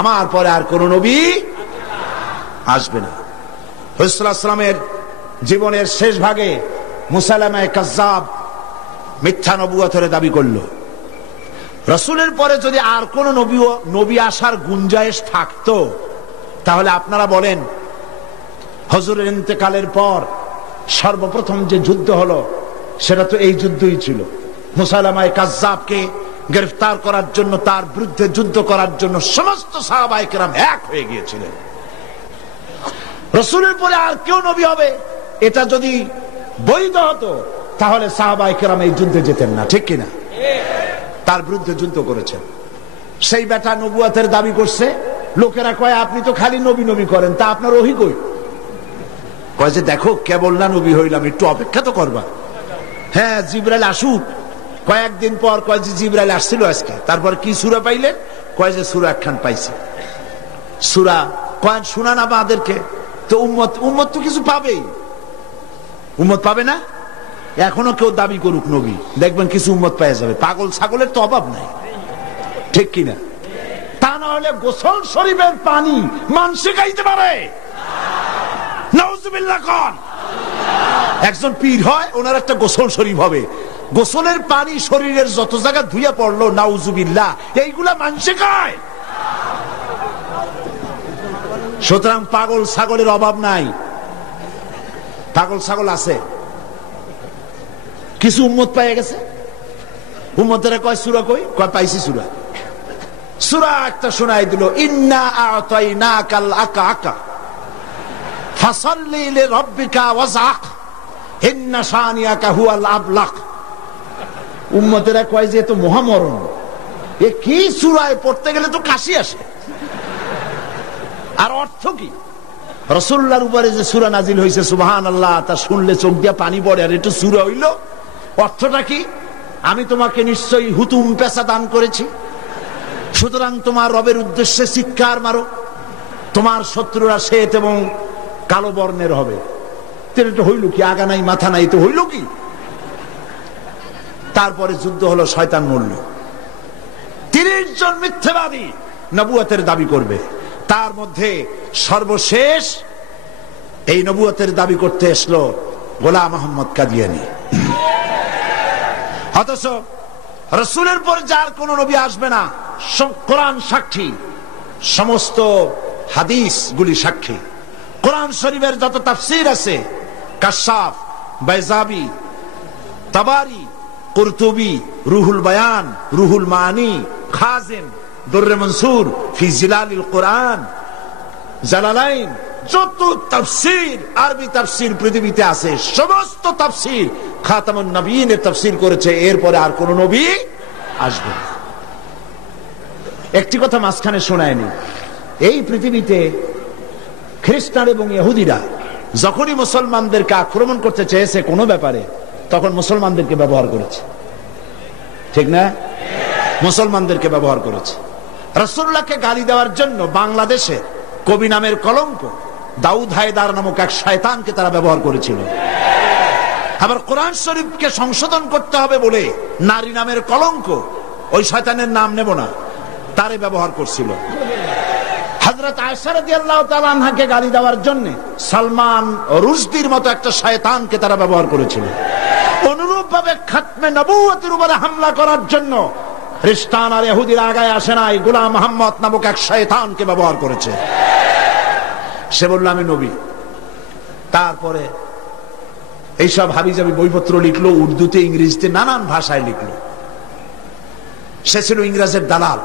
আমার পরে আর কোন নবী আসবে না। রাসূলুল্লাহ সাল্লাল্লাহু আলাইহি ওয়াসাল্লামের জীবনের শেষ ভাগে মুসাইলামা কাযযাব মিথ্যা নবুয়তের দাবি করলো। রাসূলের পরে যদি আর কোন নবী আসার গুঞ্জাইশ থাকতো তাহলে আপনারা বলেন, হুজুরের ইন্তেকালের পর সর্বপ্রথম যে যুদ্ধ হলো সেটা তো এই যুদ্ধই ছিল। মুসাইলামা কাযযাবকে গ্রেফতার করার জন্য, তার বিরুদ্ধে যুদ্ধ করার জন্য সমস্ত সাহাবায়ে কেরাম এক হয়ে গিয়েছিলেন। রাসূলের পরে আর কেউ নবী হবে এটা যদি বৈধ হতো তাহলে সাহাবায়ে কেরাম এই যুদ্ধে যেতেন না, ঠিক কিনা? তার বিরুদ্ধে যুদ্ধ করেছেন। সেই বেটা নবুয়তের দাবি করছে, লোকেরা কয় আপনি তো খালি নবী নবী করেন, তা আপনার ওহী কই? কয় যে দেখো কেবল না নবী হইলাম, একটু অপেক্ষা তো করবা। হ্যাঁ জিবরাইল আসুক। কয়েকদিন পর কয় যে জিবরাইল আসছিল আজকে। তারপর কি সূরা পাইলেন? কয় যে সূরা একখান পাইছে। সূরা কয় শোনা না আমাদেরকে। তো উম্মত তো কিছু পাবেই, উম্মত পাবে না? এখনো কেউ দাবি করুক নবী, দেখবেন কিছু উম্মত পেয়ে যাবে। পাগল ছাগলের তো অভাব নাই, ঠিক কিনা? তা না হলে গোসল শরীফের পানি মানুষে খাইতে পারে? নাউজুবিল্লাহ কোন একজন পীর হয়, ওনার একটা গোসল শরীফ হবে, গোসলের পানি শরীরের যত জায়গা ধুইয়া পড়লো, নাউজুবিল্লাহ, এইগুলা মানুষে খায়। সুতরাং পাগল ছাগলের অভাব নাই। পাগল ছাগল আছে, কিছু উম্মত পেয়ে গেছে। উম্মতেরা কয় সূরা কই? কয় পাইছি সূরা। সূরা একটা শোনাই দিল, ইন্না আ'তাইনাকাল আকা ফাসাল্লি লিরাব্বিকা ওয়াজআক ইন্না শানিয়াকা হুয়াল আবলাক। উম্মতেরা কয় যে তো মহামরণ, এ কি সূরায় পড়তে গেলে তো কাশি আসে। আর অর্থ কি? রাসূলুল্লাহর উপরে যে সূরা নাজিল হয়েছে সুবহানাল্লাহ, তা শুনলে চোখ দিয়া পানি পড়ে। আর এটা সূরা হইল, অর্থটা কি? আমি তোমাকে নিশ্চয়ই হুতুম পেশা দান করেছি, সুতরাং তোমার রবের উদ্দেশ্যে চিৎকার মারো, তোমার শত্রুরা শ্বেত এবং কালো বর্ণের হবে। এটা হইল কি? আগা নাই মাথা নাই, তো হইল কি? তারপরে যুদ্ধ হলো, শয়তান মরল। 30 জন মিথ্যাবাদী নবুয়তের দাবি করবে। তার মধ্যে সর্বশেষ এই নবুয়তের দাবি করতে এসলো গোলাম মোহাম্মদ কাদিয়ানী। অথচ রাসূলের পর যার কোন নবী আসবে না, কোরআন সাক্ষী, সমস্ত হাদিস গুলি সাক্ষী। কোরআন শরীফের যত তাফসীর আছে, কাশাফ, বাইজাবি, তাবারি, কুরতুবি, রুহুল বায়ান, রুহুল মানি, খাজিন, দুররে মনসুর ফি জিলালিল কোরআন, জালালাইন, যত তাফসীর, আরবি তাফসীর পৃথিবীতে আছে, সমস্ত তাফসীর খাতামুন নবীনের তাফসীর করেছে। এরপরে আর কোন নবী আসবে না। একটি কথা মাঝখানে শোনায়নি, এই পৃথিবীতে খ্রিস্টান এবং ইহুদিরা যখনই মুসলমানদেরকে আক্রমণ করতে চেয়েছে কোনো ব্যাপারে, তখন মুসলমানদেরকে ব্যবহার করেছে, ঠিক না? মুসলমানদেরকে ব্যবহার করেছে। রাসূলুল্লাহকে গালি দেওয়ার জন্য বাংলাদেশে কবি নামের কলঙ্ক দাউদ হায়দার নামক এক শয়তানকে তারা ব্যবহার করেছিল। আবার কোরআন শরীফকে সংশোধন করতে হবে বলে নারী নামের কলঙ্ক, ওই শয়তানের নাম নেব না, তারে ব্যবহার করছিল। হযরত আয়েশা রাদিয়াল্লাহু তাআলা আনহাকে গালি দেওয়ার জন্য সালমান রুশদির মতো একটা শয়তানকে তারা ব্যবহার করেছিল। অনুরূপভাবে খাতমে নবুয়তের উপরে হামলা করার জন্য খ্রিস্টান আর ইহুদিরা আগায় আসে নাই, গোলাম মোহাম্মদ নামক এক শয়তানকে ব্যবহার করেছে। সে বলল আমি নবী। তারপরে এইসব হাবিজাবি বইপত্র লিখলো, উর্দুতে, ইংরেজিতে, নানান ভাষায় লিখলো। সে ছিল ইংরেজের দালাল।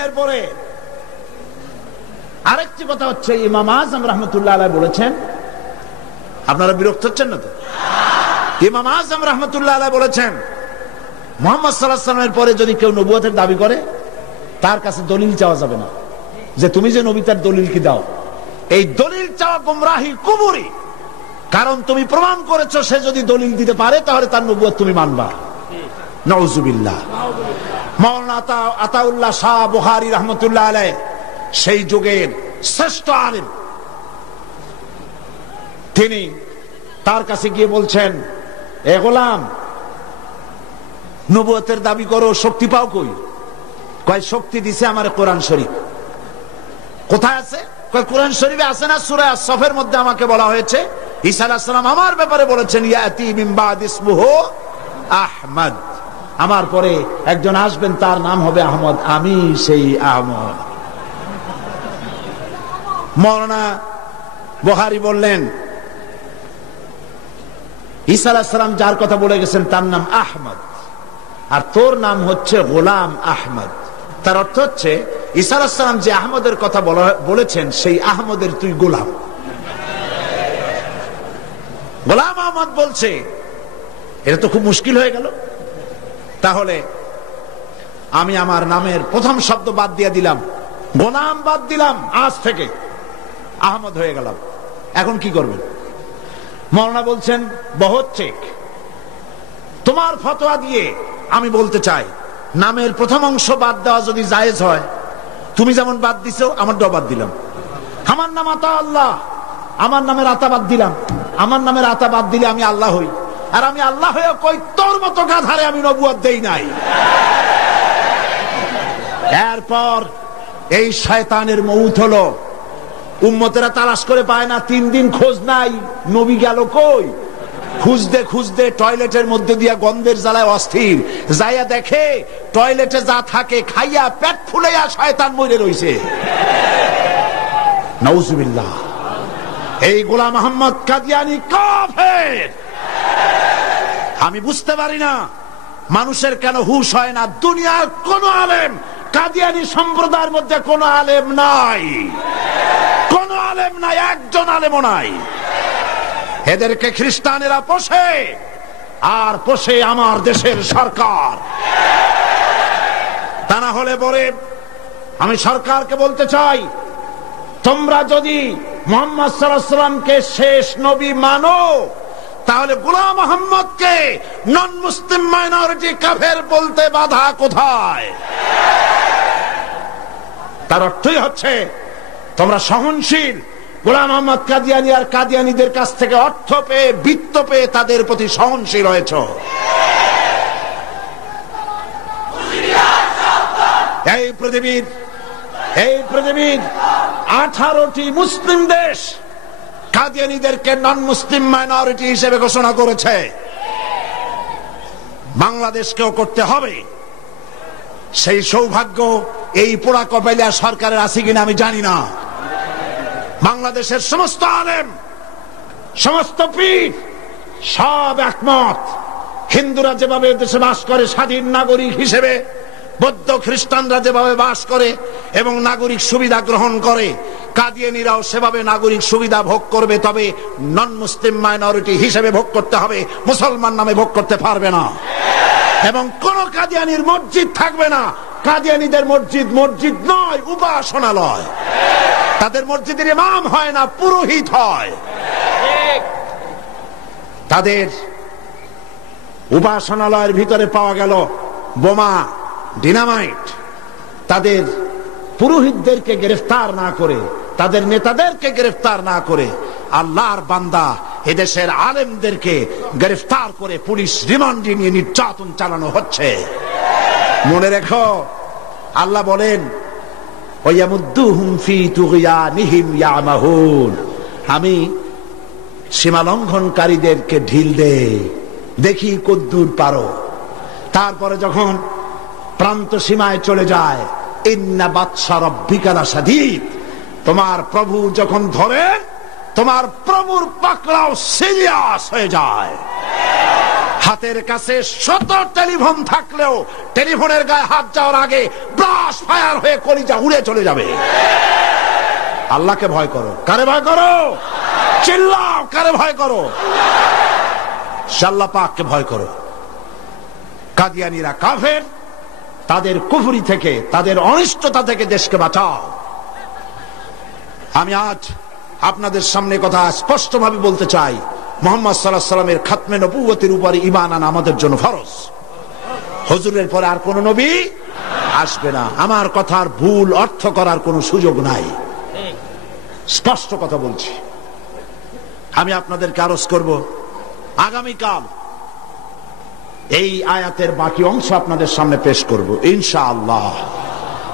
এরপরে আরেকটি কথা হচ্ছে, ইমাম আজম রাহমাতুল্লাহ আলাইহি বলেছেন, আপনারা বিরক্ত হচ্ছেন না তো? ইমাম আজম রাহমাতুল্লাহ আলাইহি বলেছেন, মুহাম্মদ সাল্লাল্লাহু আলাইহি ওয়াসাল্লামের পরে যদি কেউ নবুয়তের দাবি করে, তার কাছে দলিল চাওয়া যাবে না, যে তুমি যে নবী তার দলিল কি দাও। এই দলিল চাওয়া গুমরাহি, কুফরি। কারণ তুমি প্রমাণ করেছো সে যদি দলিল দিতে পারে তাহলে তার নবুয়ত তুমি মানবা। নাউজুবিল্লাহ। মাওলানা আতাউল্লাহ শাহ বুখারী রাহমাতুল্লাহ আলাইহি সেই যুগের শ্রেষ্ঠ আলেম, তিনি তার কাছে গিয়ে বলছেন, এ গোলাম, নবুয়তের দাবি করো, শক্তি পাও কই? কয় শক্তি দিছে আমার কোরআন শরীফ। কোথায় আছে? কয় কোরআন শরীফে আছে না, সূরা আস-সফের মধ্যে আমাকে বলা হয়েছে ঈসা আলাইহিস সালাম আমার ব্যাপারে বলেছেন, ইয়াতি মিন বাদ ইসমুহু আহমদ, আমার পরে একজন আসবেন তার নাম হবে আহমদ, আমি সেই আহমদ। মাওলানা বুখারী বললেন, ঈসা আলাইহিস সালাম যার কথা বলে গেছেন তার নাম আহমদ, আর তোর নাম হচ্ছে গোলাম আহমদ। তার অর্থ হচ্ছে ঈসা আলাইহিস সালাম যে আহমদের কথা বলেছেন সেই আহমদের তুই গোলাম। গোলাম আহমদ বলছে, এটা তো খুব মুশকিল হয়ে গেল। তাহলে আমি আমার নামের প্রথম শব্দ বাদ দিয়ে দিলাম, গোলাম বাদ দিলাম, আজ থেকে আহমদ হয়ে গেলাম। এখন কি করবেন? মওলানা বলছেন বহুত ঠিক। তোমার ফতোয়া দিয়ে আমি বলতে চাই, নামের প্রথম অংশ বাদ দেওয়া যদি জায়েজ হয়, তুমি যেমন বাদ দিছো আমারটাও বাদ দিলাম। আমার নাম আতা আল্লাহ, আমার নামের আতা বাদ দিলাম। আমার নামের আতা বাদ দিলে আমি আল্লাহ হই, আর আমি আল্লাহ হয়ে কই তোর মতো গাধারে আমি নবুয়ত দেই নাই। এরপর এই শয়তানের মউত হলো, উম্মতেরা তালাশ করে পায় না, 3 দিন খোঁজ নাই, নবী গেল কই। খুঁজতে খুঁজতে টয়লেটের মধ্যে দিয়া গন্ধের জ্বালায় অস্থির, যাইয়া দেখে টয়লেটে যা থাকে খাইয়া পেট ফুলাইয়া শয়তান মরে রইছে। নাউজুবিল্লাহ। এই গোলাম মোহাম্মদ কাদিয়ানী কাফের। আমি বুঝতে পারি না মানুষের কেন হুঁশ হয় না। দুনিয়ার কোন আলেম, কাদিয়ানী সম্প্রদায়ের মধ্যে কোন আলেম নাই, কোন আলেম নাই, একজন আলেমও নাই। এদেরকে খ্রিস্টানেরা পোষে, আর পোষে আমার দেশের সরকার। তা না হলে পরে আমি সরকারকে বলতে চাই, তোমরা যদি মুহাম্মদ সাল্লাল্লাহু আলাইহি ওয়াসাল্লামকে শেষ নবী মানো, তাহলে গোলাম মোহাম্মদকে নন মুসলিম মাইনরিটি কাফের বলতে বাধা কোথায়? তার অর্থই হচ্ছে তোমরা সহনশীল, গোলাম মোহাম্মদ কাদিয়ানী আর কাদিয়ানীদের কাছ থেকে অর্থ পেয়ে, বিত্ত পেয়ে তাদের প্রতি সহনশীল হয়েছ। এই পৃথিবীর 18টি মুসলিম দেশ কাদিয়ানীদেরকে নন মুসলিম মাইনরিটি হিসেবে ঘোষণা করেছে। বাংলাদেশকেও করতে হবে। সেই সৌভাগ্য এই পোড়া কপাইলিয়া সরকারের আছে কিনা আমি জানি না। বাংলাদেশের সমস্ত আলেম, সমস্ত পীর সব একমত, হিন্দুরা যেভাবে দেশে বাস করে স্বাধীন নাগরিক হিসেবে, বৌদ্ধ খ্রিস্টানরা যেভাবে বাস করে এবং নাগরিক সুবিধা গ্রহণ করে, কাদিয়ানীরাও সেভাবে নাগরিক সুবিধা ভোগ করবে। তবে নন মুসলিম মাইনরিটি হিসেবে ভোগ করতে হবে, মুসলমান নামে ভোগ করতে পারবে না। এবং কোন কাদিয়ানীর মসজিদ থাকবে না। কাদিয়ানীদের মসজিদ মসজিদ নয়, উপাসনালয়। তাদের মসজিদের ইমাম হয় না, পুরোহিত হয়। তাদের উপাসনালয়ের ভিতরে পাওয়া গেল বোমা, ডিনামাইট। তাদের পুরোহিতদেরকে গ্রেফতার না করে, তাদের নেতাদেরকে গ্রেফতার না করে, আল্লাহর বান্দা এদেশের আলেমদেরকে গ্রেফতার করে পুলিশ রিমান্ডে নিয়ে নির্যাতন চালানো হচ্ছে। মনে রেখো, আল্লাহ বলেন, ওয়ায়ামুদ্দুহুম ফি তুগয়ানিহিম ইয়ামাহুন, আমি সীমা লঙ্ঘনকারীদেরকে ঢিল দেই, দেখি কদ্দুর পারো। তারপরে যখন প্রান্ত সীমায় চলে যায়, ইন্না বাতশা রাব্বিকা লাশাদীদ, তোমার প্রভু যখন ধরে, তোমার প্রভুর পাকড়াও সিরিয়াস হয়ে যায়। হাতের কাছে 100 টেলিফোন থাকলেও টেলিফোনের গায়ে হাত যাওয়ার আগে ব্রাশ ফায়ার হয়ে কলিজা উড়ে চলে যাবে। আল্লাহকে ভয় করো। কারে ভয় করো? চিল্লাও, কারে ভয় করো? আল্লাহ পাককে ভয় করো। কাদিয়ানীরা কাফের, তাদের কুফরি থেকে, তাদের অনিষ্টতা থেকে দেশকে বাঁচাও। আমি আজ আপনাদের সামনে কথা স্পষ্টভাবে বলতে চাই, মুহাম্মদ সাল্লাল্লাহু আলাইহি ওয়াসাল্লামের খাতমে নবুয়তের উপরে ঈমান আনা আমাদের জন্য ফরজ। হুজুরের পরে আর কোন নবী আসবে না। আমার কথার ভুল অর্থ করার কোনো সুযোগ নাই, স্পষ্ট কথা বলছি। আমি আপনাদেরকে আরজ করব, আগামীকাল এই আয়াতের বাকি অংশ আপনাদের সামনে পেশ করব ইনশাআল্লাহ।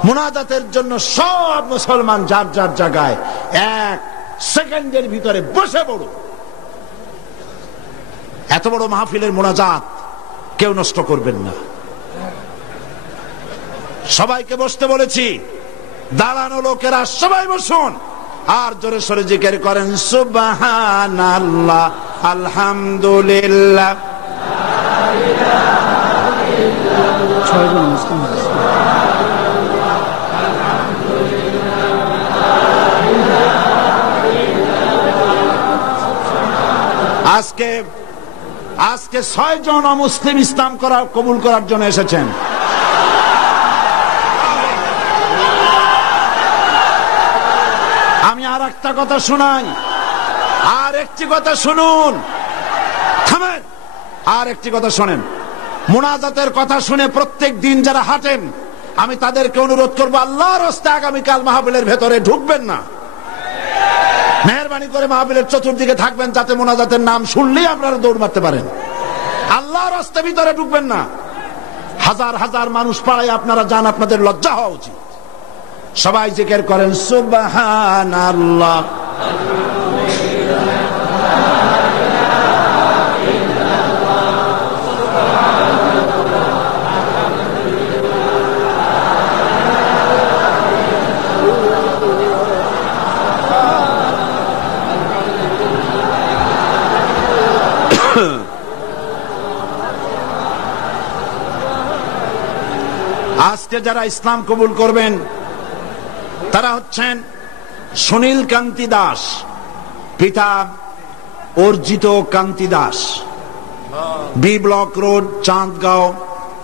মুনাজাতের জন্য সব মুসলমান যার যার জায়গায় 1 সেকেন্ডের ভিতরে বসে পড়ো। এত বড় মাহফিলের মুনাজাত কেউ নষ্ট করবেন না। সবাইকে বসতে বলেছি, দাঁড়ানো লোকেরা সবাই বসুন, আর জোরে সরে জিকির করেন সুবহানাল্লাহ, আলহামদুলিল্লাহ। আজকে 6 জন অমুসলিম ইসলাম কবুল করার জন্য এসেছেন। আমি আর একটা কথা শোনাই, আর একটি কথা শুনুন, থামেন, আর একটি কথা শোনেন। মুনাজাতের কথা শুনে প্রত্যেক দিন যারা হাঁটেন, আমি তাদেরকে অনুরোধ করবো, আল্লাহর রাস্তে আগামীকাল মাহফিলের ভেতরে ঢুকবেন না। মেহরবানি করে মাহফিলের চতুর্দিকে থাকবেন, যাতে মুনাজাতের নাম শুনলেই আপনারা দৌড় মারতে পারেন। আল্লাহর রাস্তে ভিতরে ঢুকবেন না। হাজার হাজার মানুষ পাড়ায় আপনারা যান, আপনাদের লজ্জা হওয়া উচিত। সবাই জিকির করেন সুবহানাল্লাহ। আজকে যারা ইসলাম কবুল করবেন তারা হচ্ছেন সুনীল কান্তি দাস, পিতা Arjit Kanti Das, B block road, Chandgaon,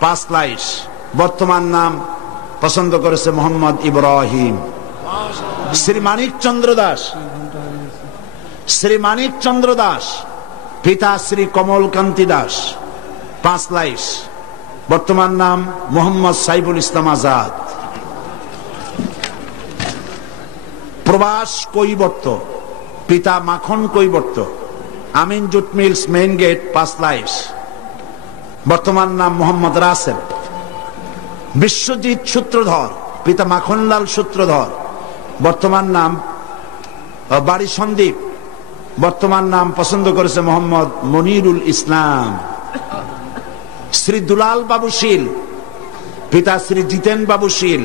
Panchlaish. বর্তমান নাম পছন্দ করেছে মোহাম্মদ ইব্রাহিম। শ্রী মানিক চন্দ্র দাস, শ্রী মানিক চন্দ্র দাস, পিতা শ্রী কমল কান্তি দাস, পাঁচলাইশ। বর্তমান নাম মোহাম্মদ সাইফুল ইসলাম আজাদ। প্রবাস কৈবর্ত, পিতা Makhan Kaibarta, Amin jute mills, main gate, Panchlaish. বর্তমান নাম মোহাম্মদ রাসেল। বিশ্বজিৎ সূত্রধর, পিতা মাখনলাল সূত্রধর, বর্তমান নাম বাড়ি সন্দীপ। বর্তমান নাম পছন্দ করেছে মোহাম্মদ মনিরুল ইসলাম। শ্রী দুলাল বাবু শীল, পিতা শ্রী জিতেন বাবু শীল,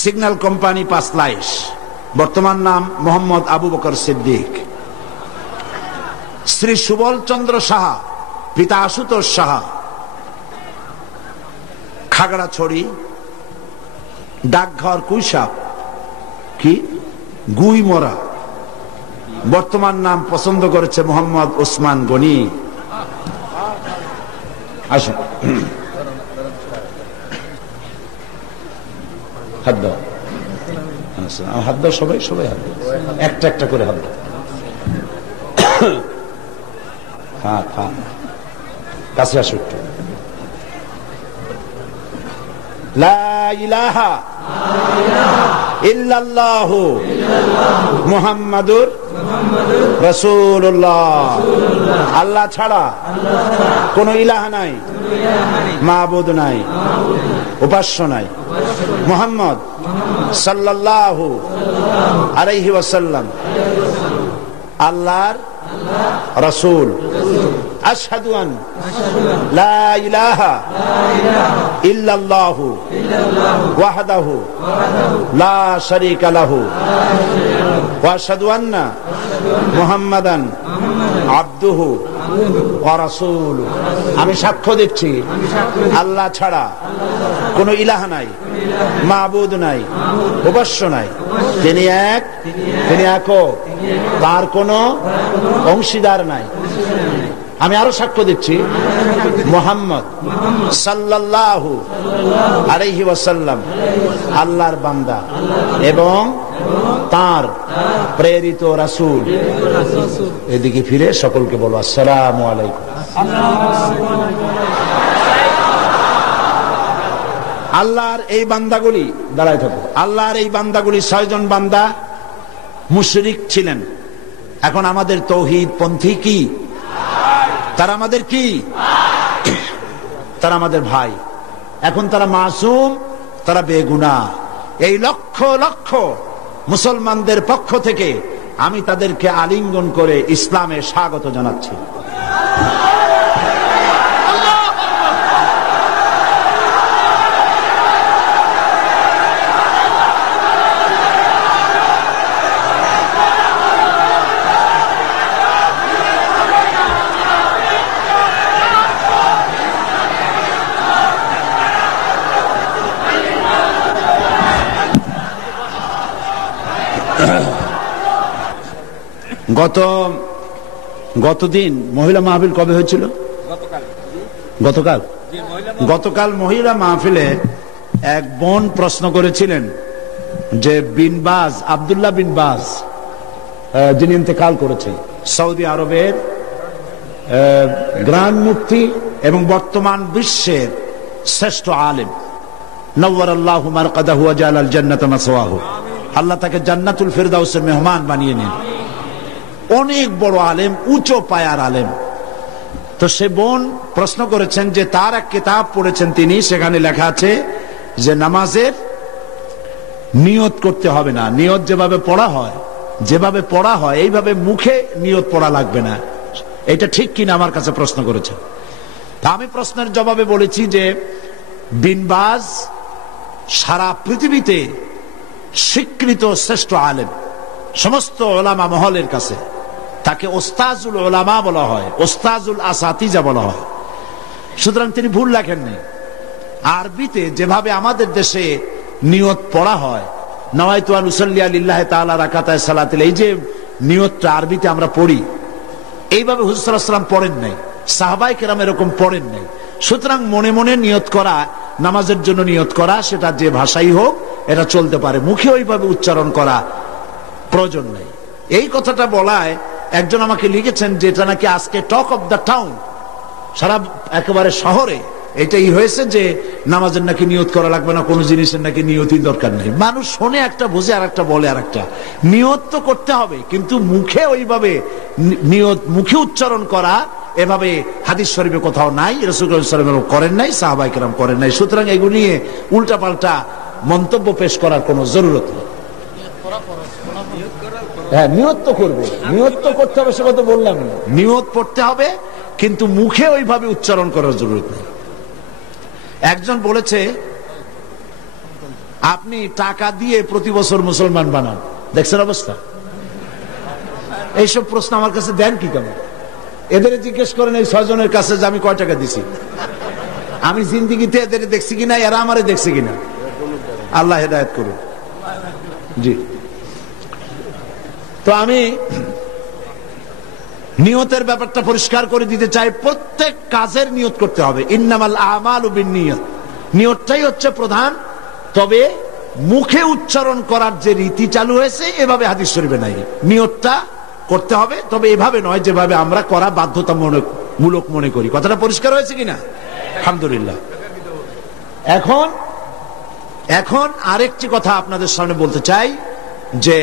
সিগন্যাল কোম্পানি, পাঁচলাইশ। বর্তমান নাম মোহাম্মদ আবু বকর সিদ্দিক। শ্রী সুবল চন্দ্র সাহা, পিতা আশুতোষ সাহা, খাগড়াছড়ি, ডাকঘর কুইসাপ, কি গুইমরা। বর্তমান নাম পছন্দ করেছে মোহাম্মদ ওসমান গনি। আসুন, হাত দাও, হাত দাও, সবাই সবাই হাত দাও, একটা একটা করে হাত দাও। হ্যাঁ হ্যাঁ, কাছে আসো একটু। লা ইলাহা ইল্লাল্লাহু মুহাম্মাদুর রাসূলুল্লাহ। আল্লাহ ছাড়া কোন ইলাহ নাই, মাবুদ নাই, উপাস্য নাই। মুহাম্মদ সাল্লাল্লাহু আলাইহি ওয়াসাল্লাম আল্লাহর রাসূল। আশহাদু আন লা ইলাহা ইল্লাল্লাহু ওয়াহদাহু লা শারীকা লাহু ওয়া আশহাদু আন্না মুহাম্মাদান আবদুহু ওয়া রাসূলুহু। আমি সাক্ষ্য দিচ্ছি, আল্লাহ ছাড়া কোন ইলাহ নাই, মাবুদ নাই, উপাস্য নাই। তিনি এক, তিনি একক, তার কোন অংশীদার নাই। আমি আরো সাক্ষ্য দিচ্ছি, মুহাম্মদ সাল্লাল্লাহু আলাইহি ওয়াসাল্লাম আল্লাহর বান্দা এবং তার প্রেরিত রাসূল। এদিকে ফিরে সকলকে বলো আসসালামু আলাইকুম। আল্লাহর এই বান্দাগুলি, দাঁড়ায় থাকো, আল্লাহর এই বান্দাগুলি 6 জন বান্দা মুশরিক ছিলেন। এখন আমাদের তৌহিদ পন্থী কি? তারা আমাদের কি? তারা আমাদের ভাই। এখন তারা মাসুম, তারা বেগুনাহ। এই লক্ষ লক্ষ মুসলমানদের পক্ষ থেকে আমি তাদেরকে আলিঙ্গন করে ইসলামে স্বাগত জানাচ্ছি। গতদিন মহিলা মাহফিল কবে হয়েছিল? গতকাল মহিলা মাহফিলে এক বোন প্রশ্ন করেছিলেন যে বিন বাজ, আব্দুল্লাহ বিন বাজ যিনি ইন্তেকাল করেছেন, সৌদি আরবের গ্র্যান্ড মুফতি এবং বর্তমান বিশ্বের শ্রেষ্ঠ আলেম, নওয়ারাল্লাহু মারকাদাহু ওয়া জাআলাল জান্নাতা মাসওয়াহু, আল্লাহ তাকে জান্নাতুল ফিরদাউসের মেহমান বানিয়ে নেন। অনেক বড় আলেম, উঁচু পায়ার আলেম। তো সে বোন প্রশ্ন করেছেন যে তার এক কিতাব পড়েছেন তিনি, সেখানে লেখা আছে যে নামাজের নিয়ত করতে হবে না, নিয়ত যেভাবে পড়া হয় এইভাবে মুখে নিয়ত পড়া লাগবে না। এটা ঠিক কিনা আমার কাছে প্রশ্ন করেছে। তা আমি প্রশ্নের জবাবে বলেছি যে বিন বাজ সারা পৃথিবীতে স্বীকৃত শ্রেষ্ঠ আলেম, সমস্ত ওলামা মহলের কাছে তাকে ওস্তাজুল ওলামা বলা হয়, ওস্তাজুল আসাতিজা বলা হয়। সুতরাং তিনি ভুল লেখেননি। আরবিতে যেভাবে আমাদের দেশে নিয়ত পড়া হয়, নাওয়াইতু আন উসাল্লি লিল্লাহি তাআলা রাকাতায় সালাতিল, এই যে নিয়তটা আরবিতে আমরা পড়ি, এইভাবে হুজুর সাল্লাল্লাহু আলাইহি ওয়াসাল্লাম পড়েন নাই, সাহাবায়ে কেরাম এরকম পড়েন নাই। সুতরাং মনে মনে নিয়ত করা, নামাজের জন্য নিয়ত করা, সেটা যে ভাষাই হোক এটা চলতে পারে, মুখে ওইভাবে উচ্চারণ করা প্রয়োজন নেই। এই কথাটা বলায় একজন আমাকে লিখেছেন যে এটা নাকি আজকে টক অফ দ্য টাউন, সারা একেবারে শহরে এটাই হয়েছে যে নামাজের নাকি নিয়ত করা লাগবে না, কোনো জিনিসের নাকি নিয়তই দরকার নেই। মানুষ শোনে একটা, বুঝে আর একটা, বলে আর একটা। নিয়ত তো করতে হবে, কিন্তু মুখে ওইভাবে নিয়ত মুখে উচ্চারণ করা এভাবে হাদিস শরীফে কোথাও নাই, রাসূল সাল্লাল্লাহু আলাইহি ওয়াসাল্লাম করেন নাই, সাহাবায়ে কেরাম করেন নাই। সুতরাং এগুলো নিয়ে উল্টাপাল্টা মন্তব্য পেশ করার কোনো জরুরত নেই। হ্যাঁ, নিয়ত তো করবে, নিয়ত তো করতে হবে, সে কথা বললাম না। নিয়ত পড়তে হবে, কিন্তু মুখে ওইভাবে উচ্চারণ করার জরুরত নেই। একজন বলেছে আপনি টাকা দিয়ে প্রতি বছর মুসলমান বানান, দেখছেন অবস্থা? এইসব প্রশ্ন আমার কাছে দেন কি কেন? এদের জিজ্ঞেস করেন এই 6 জনের কাছে যে আমি কয় টাকা দিছি, আমি জিন্দিগিতে এদের দেখছি কিনা, এরা আমারে দেখছে কিনা। আল্লাহ হেদায়েত করুন। জি, তো আমি নিয়তের ব্যাপারটা পরিষ্কার করে দিতে চাই। প্রত্যেক কাজের নিয়ত করতে হবে। ইন্নামাল আমালু বিন্নিয়াত, নিয়তটাই হচ্ছে প্রধান। তবে মুখে উচ্চারণ করার যে রীতি চালু হয়েছে, এভাবে হাদিস শরীফে নাই। নিয়তটা করতে হবে, তবে এভাবে নয় যেভাবে আমরা করা বাধ্যতামূলক মনে করি। কথাটা পরিষ্কার হয়েছে কিনা? আলহামদুলিল্লাহ। এখন আরেকটি কথা আপনাদের সামনে বলতে চাই যে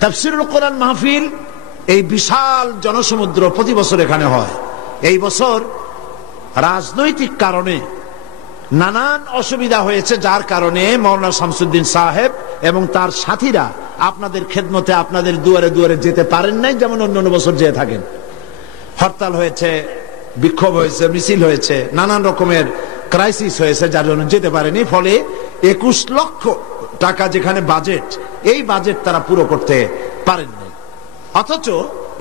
তাফসীরুল কোরআন মাহফিল, এই বিশাল জনসমুদ্র প্রতি বছর এখানে হয়। এই বছর রাজনৈতিক কারণে নানান অসুবিধা হয়েছে, যার কারণে মাওলানা শামসুদ্দিন সাহেব এবং তার সাথীরা আপনাদের খেদমতে, আপনাদের দুয়ারে দুয়ারে যেতে পারেন নাই, যেমন অন্যান্য বছর যেয়ে থাকেন। হরতাল হয়েছে, বিক্ষোভ হয়েছে, মিছিল হয়েছে, নানান রকমের ক্রাইসিস হয়েছে, যার জন্য যেতে পারেনি। ফলে 21 লক্ষ টাকা যেখানে বাজেট, এই বাজেট তারা পুরো করতে পারেননি। অথচ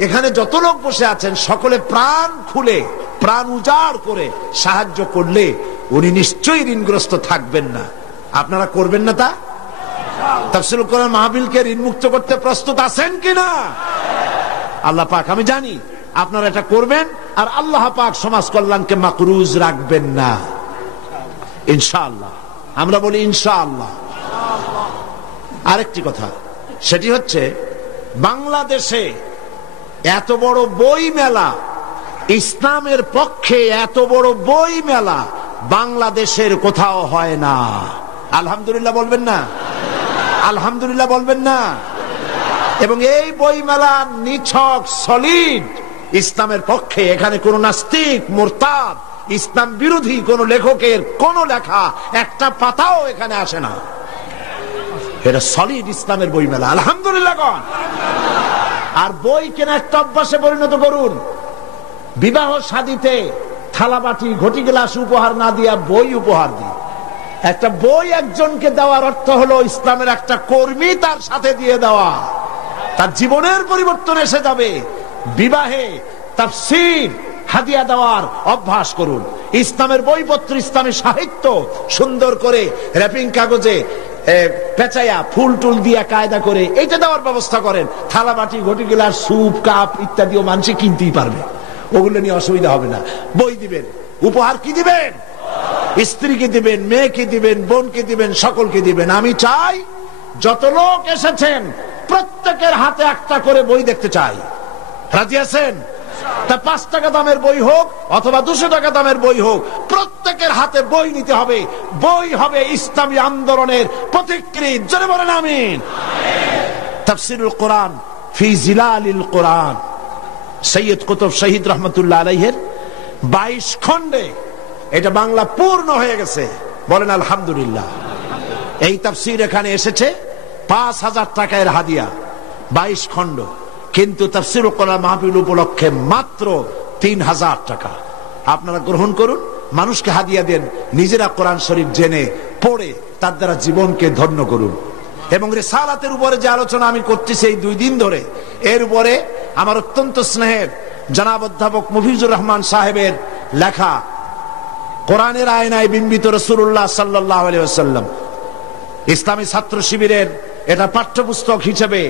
এখানে যত লোক বসে আছেন সকলে প্রাণ খুলে, প্রাণ উজাড় করে সাহায্য করলে উনি নিশ্চয়ই ঋণগ্রস্ত থাকবেন না। আপনারা করবেন না তা? তাফসীরুল কোরআন মাহফিলকে ঋণ মুক্ত করতে প্রস্তুত আছেন কিনা? আল্লাহ পাক, আমি জানি আপনারা এটা করবেন, আর আল্লাহ পাক সমাজ কল্যাণকে মাকরুজ রাখবেন না, ইনশাআল্লাহ। আমরা বলি ইনশাআল্লাহ। আরেকটি কথা, সেটি হচ্ছে বাংলাদেশে এত বড় বই মেলা, ইসলামের পক্ষে এত বড় বই মেলা বাংলাদেশের কোথাও হয় না। আলহামদুলিল্লাহ বলবেন না? আলহামদুলিল্লাহ বলবেন না? এবং এই বই মেলা নিছক সলিড ইসলামের পক্ষে। এখানে কোন নাস্তিক, মুরতাদ, ইসলাম বিরোধী কোন লেখকের কোন লেখা একটা পাতাও এখানে আসে না। এটা সলিড ইসলামের বই মেলা। আলহামদুলিল্লাহ। আর বই কেনা একটা অভ্যাসে পরিণত করুন। বিবাহ শাদীতে থালাবাটি, ঘটি গ্লাস উপহার না দিয়া বই উপহার দিন। একটা বই একজনকে দেওয়ার অর্থ হলো ইসলামের একটা কর্মী তার সাথে দিয়ে দেওয়া, তার জীবনের পরিবর্তন এসে যাবে। বিবাহে তাফসীর হাদিয়া দেওয়ার অভ্যাস করুন। ইসলামের বইপত্র, ইসলামী সাহিত্য সুন্দর করে র্যাপিং কাগজে পেঁচাইয়া ফুল টুল দিয়া কায়দা করে এইটা দেওয়ার ব্যবস্থা করেন। থালাবাটি, ঘটি গ্লাস, স্যুপ, কাপ ইত্যাদিও মানুষ কিনতেই পারবে, ওগুলো নিয়ে অসুবিধা হবে না। বই দিবেন, উপহার কি দিবেন? স্ত্রীকে দিবেন, মেয়েকে দিবেন, বোনকে দিবেন, সকলকে দিবেন। আমি চাই যত লোক এসেছেন প্রত্যেকের হাতে একটা করে বই দেখতে চাই। রাজি আছেন? তা 5 টাকা দামের বই হোক অথবা 200 টাকা দামের বই হোক, প্রত্যেকের হাতে বই নিতে হবে। বই হবে ইসলামী আন্দোলনের প্রতিকৃত। জোরে বলেন আমিন। তাফসীরুল কোরআন ফি জিলালিল কোরআন, সৈয়দ কুতুব শহীদ রহমতুল্লাহ আলাইহির 22 খণ্ডে এটা বাংলা পূর্ণ হয়ে গেছে। বলেন আলহামদুলিল্লাহ। এই তাফসীর এখানে এসেছে 5000 টাকার হাদিয়া, 22 খণ্ড। কিন্তু তাফসীরুল কোরআন মাহফিল উপলক্ষে মাত্র 3000 টাকা। আপনারা গ্রহণ করুন, মানুষকে হাদিয়া দেন, নিজেরা কোরআন শরীফ জেনে পড়ে তার দ্বারা জীবনকে ধন্য করুন। এবং রিসালাতের উপরে যে আলোচনা আমি করতেছি এই 2 দিন ধরে, এর উপরে আমার অত্যন্ত স্নেহের জনাব অধ্যাপক মফিজুর রহমান সাহেবের লেখা কোরআনের আয়নায় বিম্বিত রাসূলুল্লাহ সাল্লাল্লাহু আলাইহি ওয়াসাল্লাম, ইসলামী ছাত্র শিবিরের এটা পাঠ্যপুস্তক হিসেবে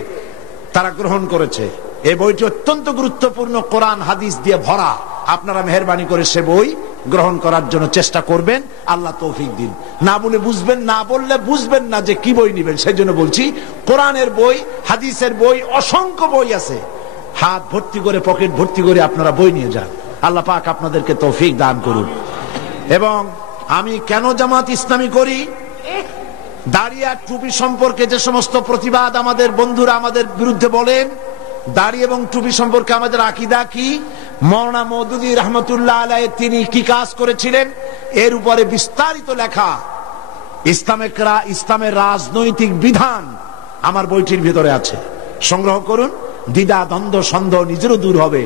তারা গ্রহণ করেছে। এই বইটি অত্যন্ত গুরুত্বপূর্ণ, কোরআন হাদিস দিয়ে ভরা। আপনারা মেহেরবানি করে সে বই গ্রহণ করার জন্য চেষ্টা করবেন, আল্লাহ তৌফিক দিন। না বলে বুঝবেন, না বললে বুঝবেন না যে কি বই নেবেন। সেই জন্য বলছি, কোরআনের বই, হাদিসের বই, অসংখ্য বই আছে। হাত ভর্তি করে, পকেট ভর্তি করে আপনারা বই নিয়ে যান। আল্লাহ পাক আপনাদেরকে তৌফিক দান করুন। এবং আমি কেন জামাত ইসলামী করি, দাড়ি আর টুপি সম্পর্কে যে সমস্ত প্রতিবাদ আমাদের বন্ধুরা আমাদের বিরুদ্ধে বলেন, দাড়ি এবং টুপি সম্পর্কে আমাদের আকীদা কি, মাওলানা মওদুদী রহমতুল্লাহ আলাইহি তিনি কি কাজ করেছিলেন, এর উপরে বিস্তারিত লেখা ইসলামের রাজনৈতিক বিধান আমার বইটির ভিতরে আছে। সংগ্রহ করুন। দ্বিধা, দ্বন্দ্ব, সন্দেহ নিজেরও দূর হবে,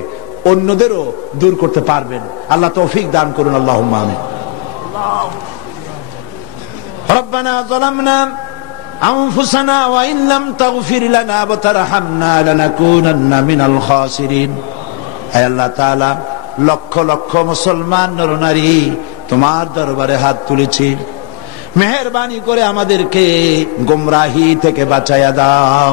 অন্যদেরও দূর করতে পারবেন। আল্লাহ তৌফিক দান করুন। আল্লাহুম্মা আমিন। ربنا ظلمنا أنفسنا وإن لم تغفر لنا وترحمنا لنكونن من الخاسرين। হে আল্লাহ তাআলা, লক্ষ লক্ষ মুসলমান নরনারী তোমার দরবারে হাত তুলেছি, মেহেরবানি করে আমাদেরকে গোমরাহি থেকে বাঁচাইয়া দাও,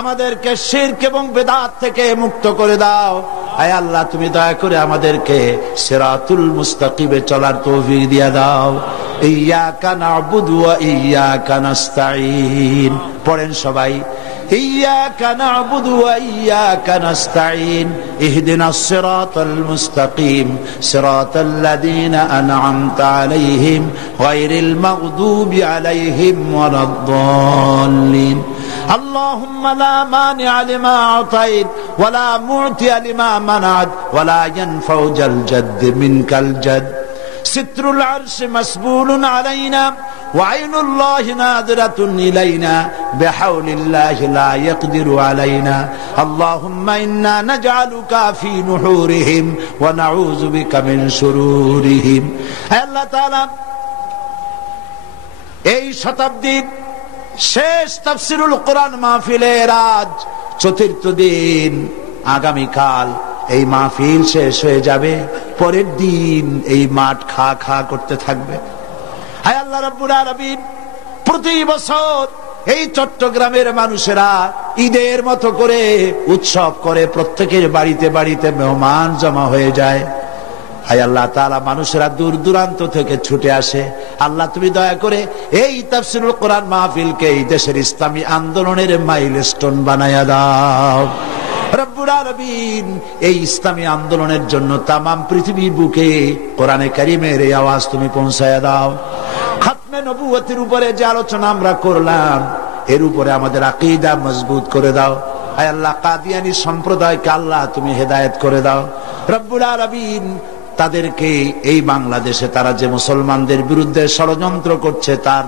আমাদেরকে শিরক এবং বেদাত থেকে মুক্ত করে দাও। হে আল্লাহ, তুমি দয়া করে আমাদেরকে সিরাতুল মুস্তাকিমে চলার তৌফিক দিয়া দাও। ইয়্যাকা না'বুদু ওয়া ইয়্যাকা নাস্তাঈন। পড়েন সবাই, ইয়্যাকা না'বুদু ওয়া ইয়্যাকা নাস্তাঈন, ইহদিনাস সিরাতাল মুস্তাকিম, সিরাতাল লাযীনা আন'আমতা আলাইহিম গায়রিল মাগদুবি আলাইহিম ওয়ালাদ-দাল্লিন। اللهم لا مانع لما أعطيت ولا معطي لما منعت ولا ينفع ذا الجد منك الجد. ستر العرش مسبول علينا وعين الله ناظرة إلينا بحول الله لا يقدر علينا. اللهم إنا نجعلك في نحورهم ونعوذ بك من شرورهم. الله تعالى এই শতাব্দীর শেষ তাফসীরুল কোরআন মাহফিলের আজ ৪র্থ দিন। আগামীকাল এই মাহফিল শেষ হয়ে যাবে, পরের দিন এই মাঠ খা খা করতে থাকবে। হায় আল্লাহ রাব্বুল আলামিন, প্রতি বছর এই চট্টগ্রামের মানুষেরা ঈদের মতো করে উৎসব করে, প্রত্যেকের বাড়িতে বাড়িতে মেহমান জমা হয়ে যায়। হায় আল্লাহ তাআলা, মানুষেরা দূর দূরান্ত থেকে ছুটে আসে। আল্লাহ, তুমি দয়া করে এই তাফসীরুল কোরআন মাহফিলকে এই দেশের ইসলামী আন্দোলনের মাইলস্টোন বানায়া দাও রব্বুল আলামিন। এই ইসলামী আন্দোলনের জন্য তামাম পৃথিবীর বুকে কোরআনে কারীমের এই আওয়াজ তুমি পৌঁছায়া দাও। খাতমে নবুয়তের উপরে যে আলোচনা আমরা করলাম, এর উপরে আমাদের আকীদা মজবুত করে দাও। হায় আল্লাহ, কাদিয়ানী সম্প্রদায়কে আল্লাহ তুমি হেদায়েত করে দাও রব্বুল আলামিন। তাদেরকে এই বাংলাদেশে তারা যে মুসলমানদের বিরুদ্ধে ষড়যন্ত্র করছে, তার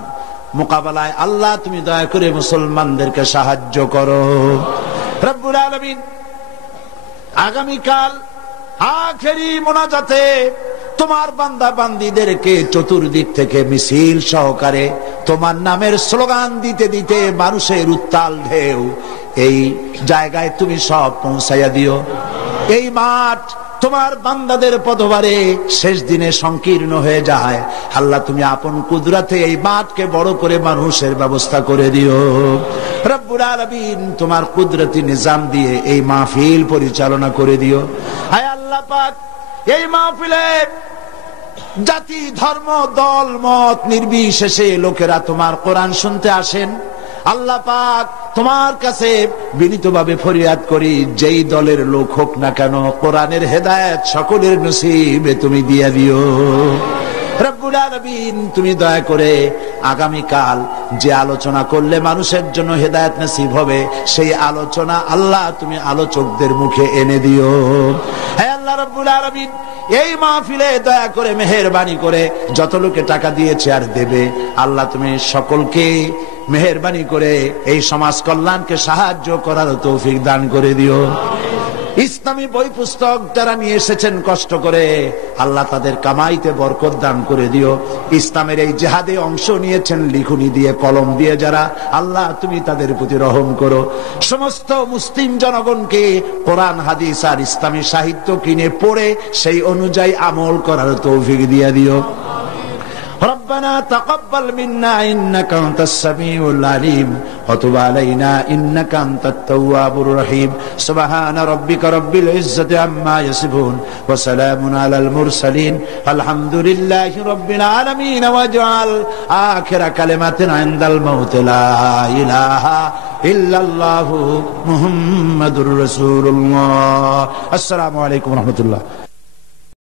মোকাবেলায় আল্লাহ তুমি দয়া করে মুসলমানদেরকে সাহায্য করো রব্বুল আলামিন। আগামীকাল আখেরি মোনাজাতে তোমার বান্দা বান্দীদেরকে চতুর্দিক থেকে মিছিল সহকারে তোমার নামের স্লোগান দিতে দিতে মানুষের উত্তাল ঢেউ এই জায়গায় তুমি সব পৌঁছাইয়া দিও। এই মাঠ তোমার বান্দাদের পদভারে শেষ দিনে সংকীর্ণ হয়ে যায়। আল্লাহ, তুমি আপন কুদরতে এই মাঠকে বড় করে মানুষের ব্যবস্থা করে দিও রব্বুল আলামিন। তোমার কুদরতি নিজাম দিয়ে এই মাহফিল পরিচালনা করে দিও। হায় আল্লাহ পাক, এই মাহফিলে জাতি, ধর্ম, দল, মত নির্বিশেষে লোকেরা তোমার কোরআন শুনতে আসেন। আল্লাহ পাক, তোমার কাছে বিনীতভাবে ফরিয়াদ করি, যেই দলের লোক হোক না কেন, কোরআনের হেদায়েত সকলের নসিবে তুমি দিয়ে দিও। রব্বুল আলামিন, তুমি দয়া করে আগামীকাল যে আলোচনা করলে মানুষের জন্য হেদায়েত নসিব হবে, সেই আলোচনা আল্লাহ তুমি আলোচকদের মুখে এনে দিও। হে আল্লাহ রব্বুল আলামিন, এই মাহফিলে দয়া করে মেহেরবানি করে যত লোকে টাকা দিয়েছে আর দেবে, আল্লাহ তুমি সকলকে মেহেরবানি করে এই সমাজ কল্যাণকে সাহায্য করার তৌফিক দান করে দিও। ইসলামী বই পুস্তক যারা নিয়ে এসেছেন কষ্ট করে, আল্লাহ তাদের কামাইতে বরকত দান করে দিও। ইসলামের এই জিহাদে অংশ নিয়েছেন লিখুনি দিয়ে, কলম দিয়ে যারা, আল্লাহ তুমি তাদের প্রতি রহম করো। সমস্ত মুসলিম জনগণকে কোরআন হাদিস আর ইসলামী সাহিত্য কিনে পড়ে সেই অনুযায়ী আমল করার তৌফিক দিয়ে দিও। ربنا تقبل منا إنك أنت السميع العليم وتب علينا إنك أنت التواب الرحيم سبحان ربك رب العزة عما يصفون وسلام على المرسلين الحمد لله رب العالمين واجعل آخر كلمة عند الموت لا إله إلا الله محمد رسول الله. السلام عليكم ورحمة الله.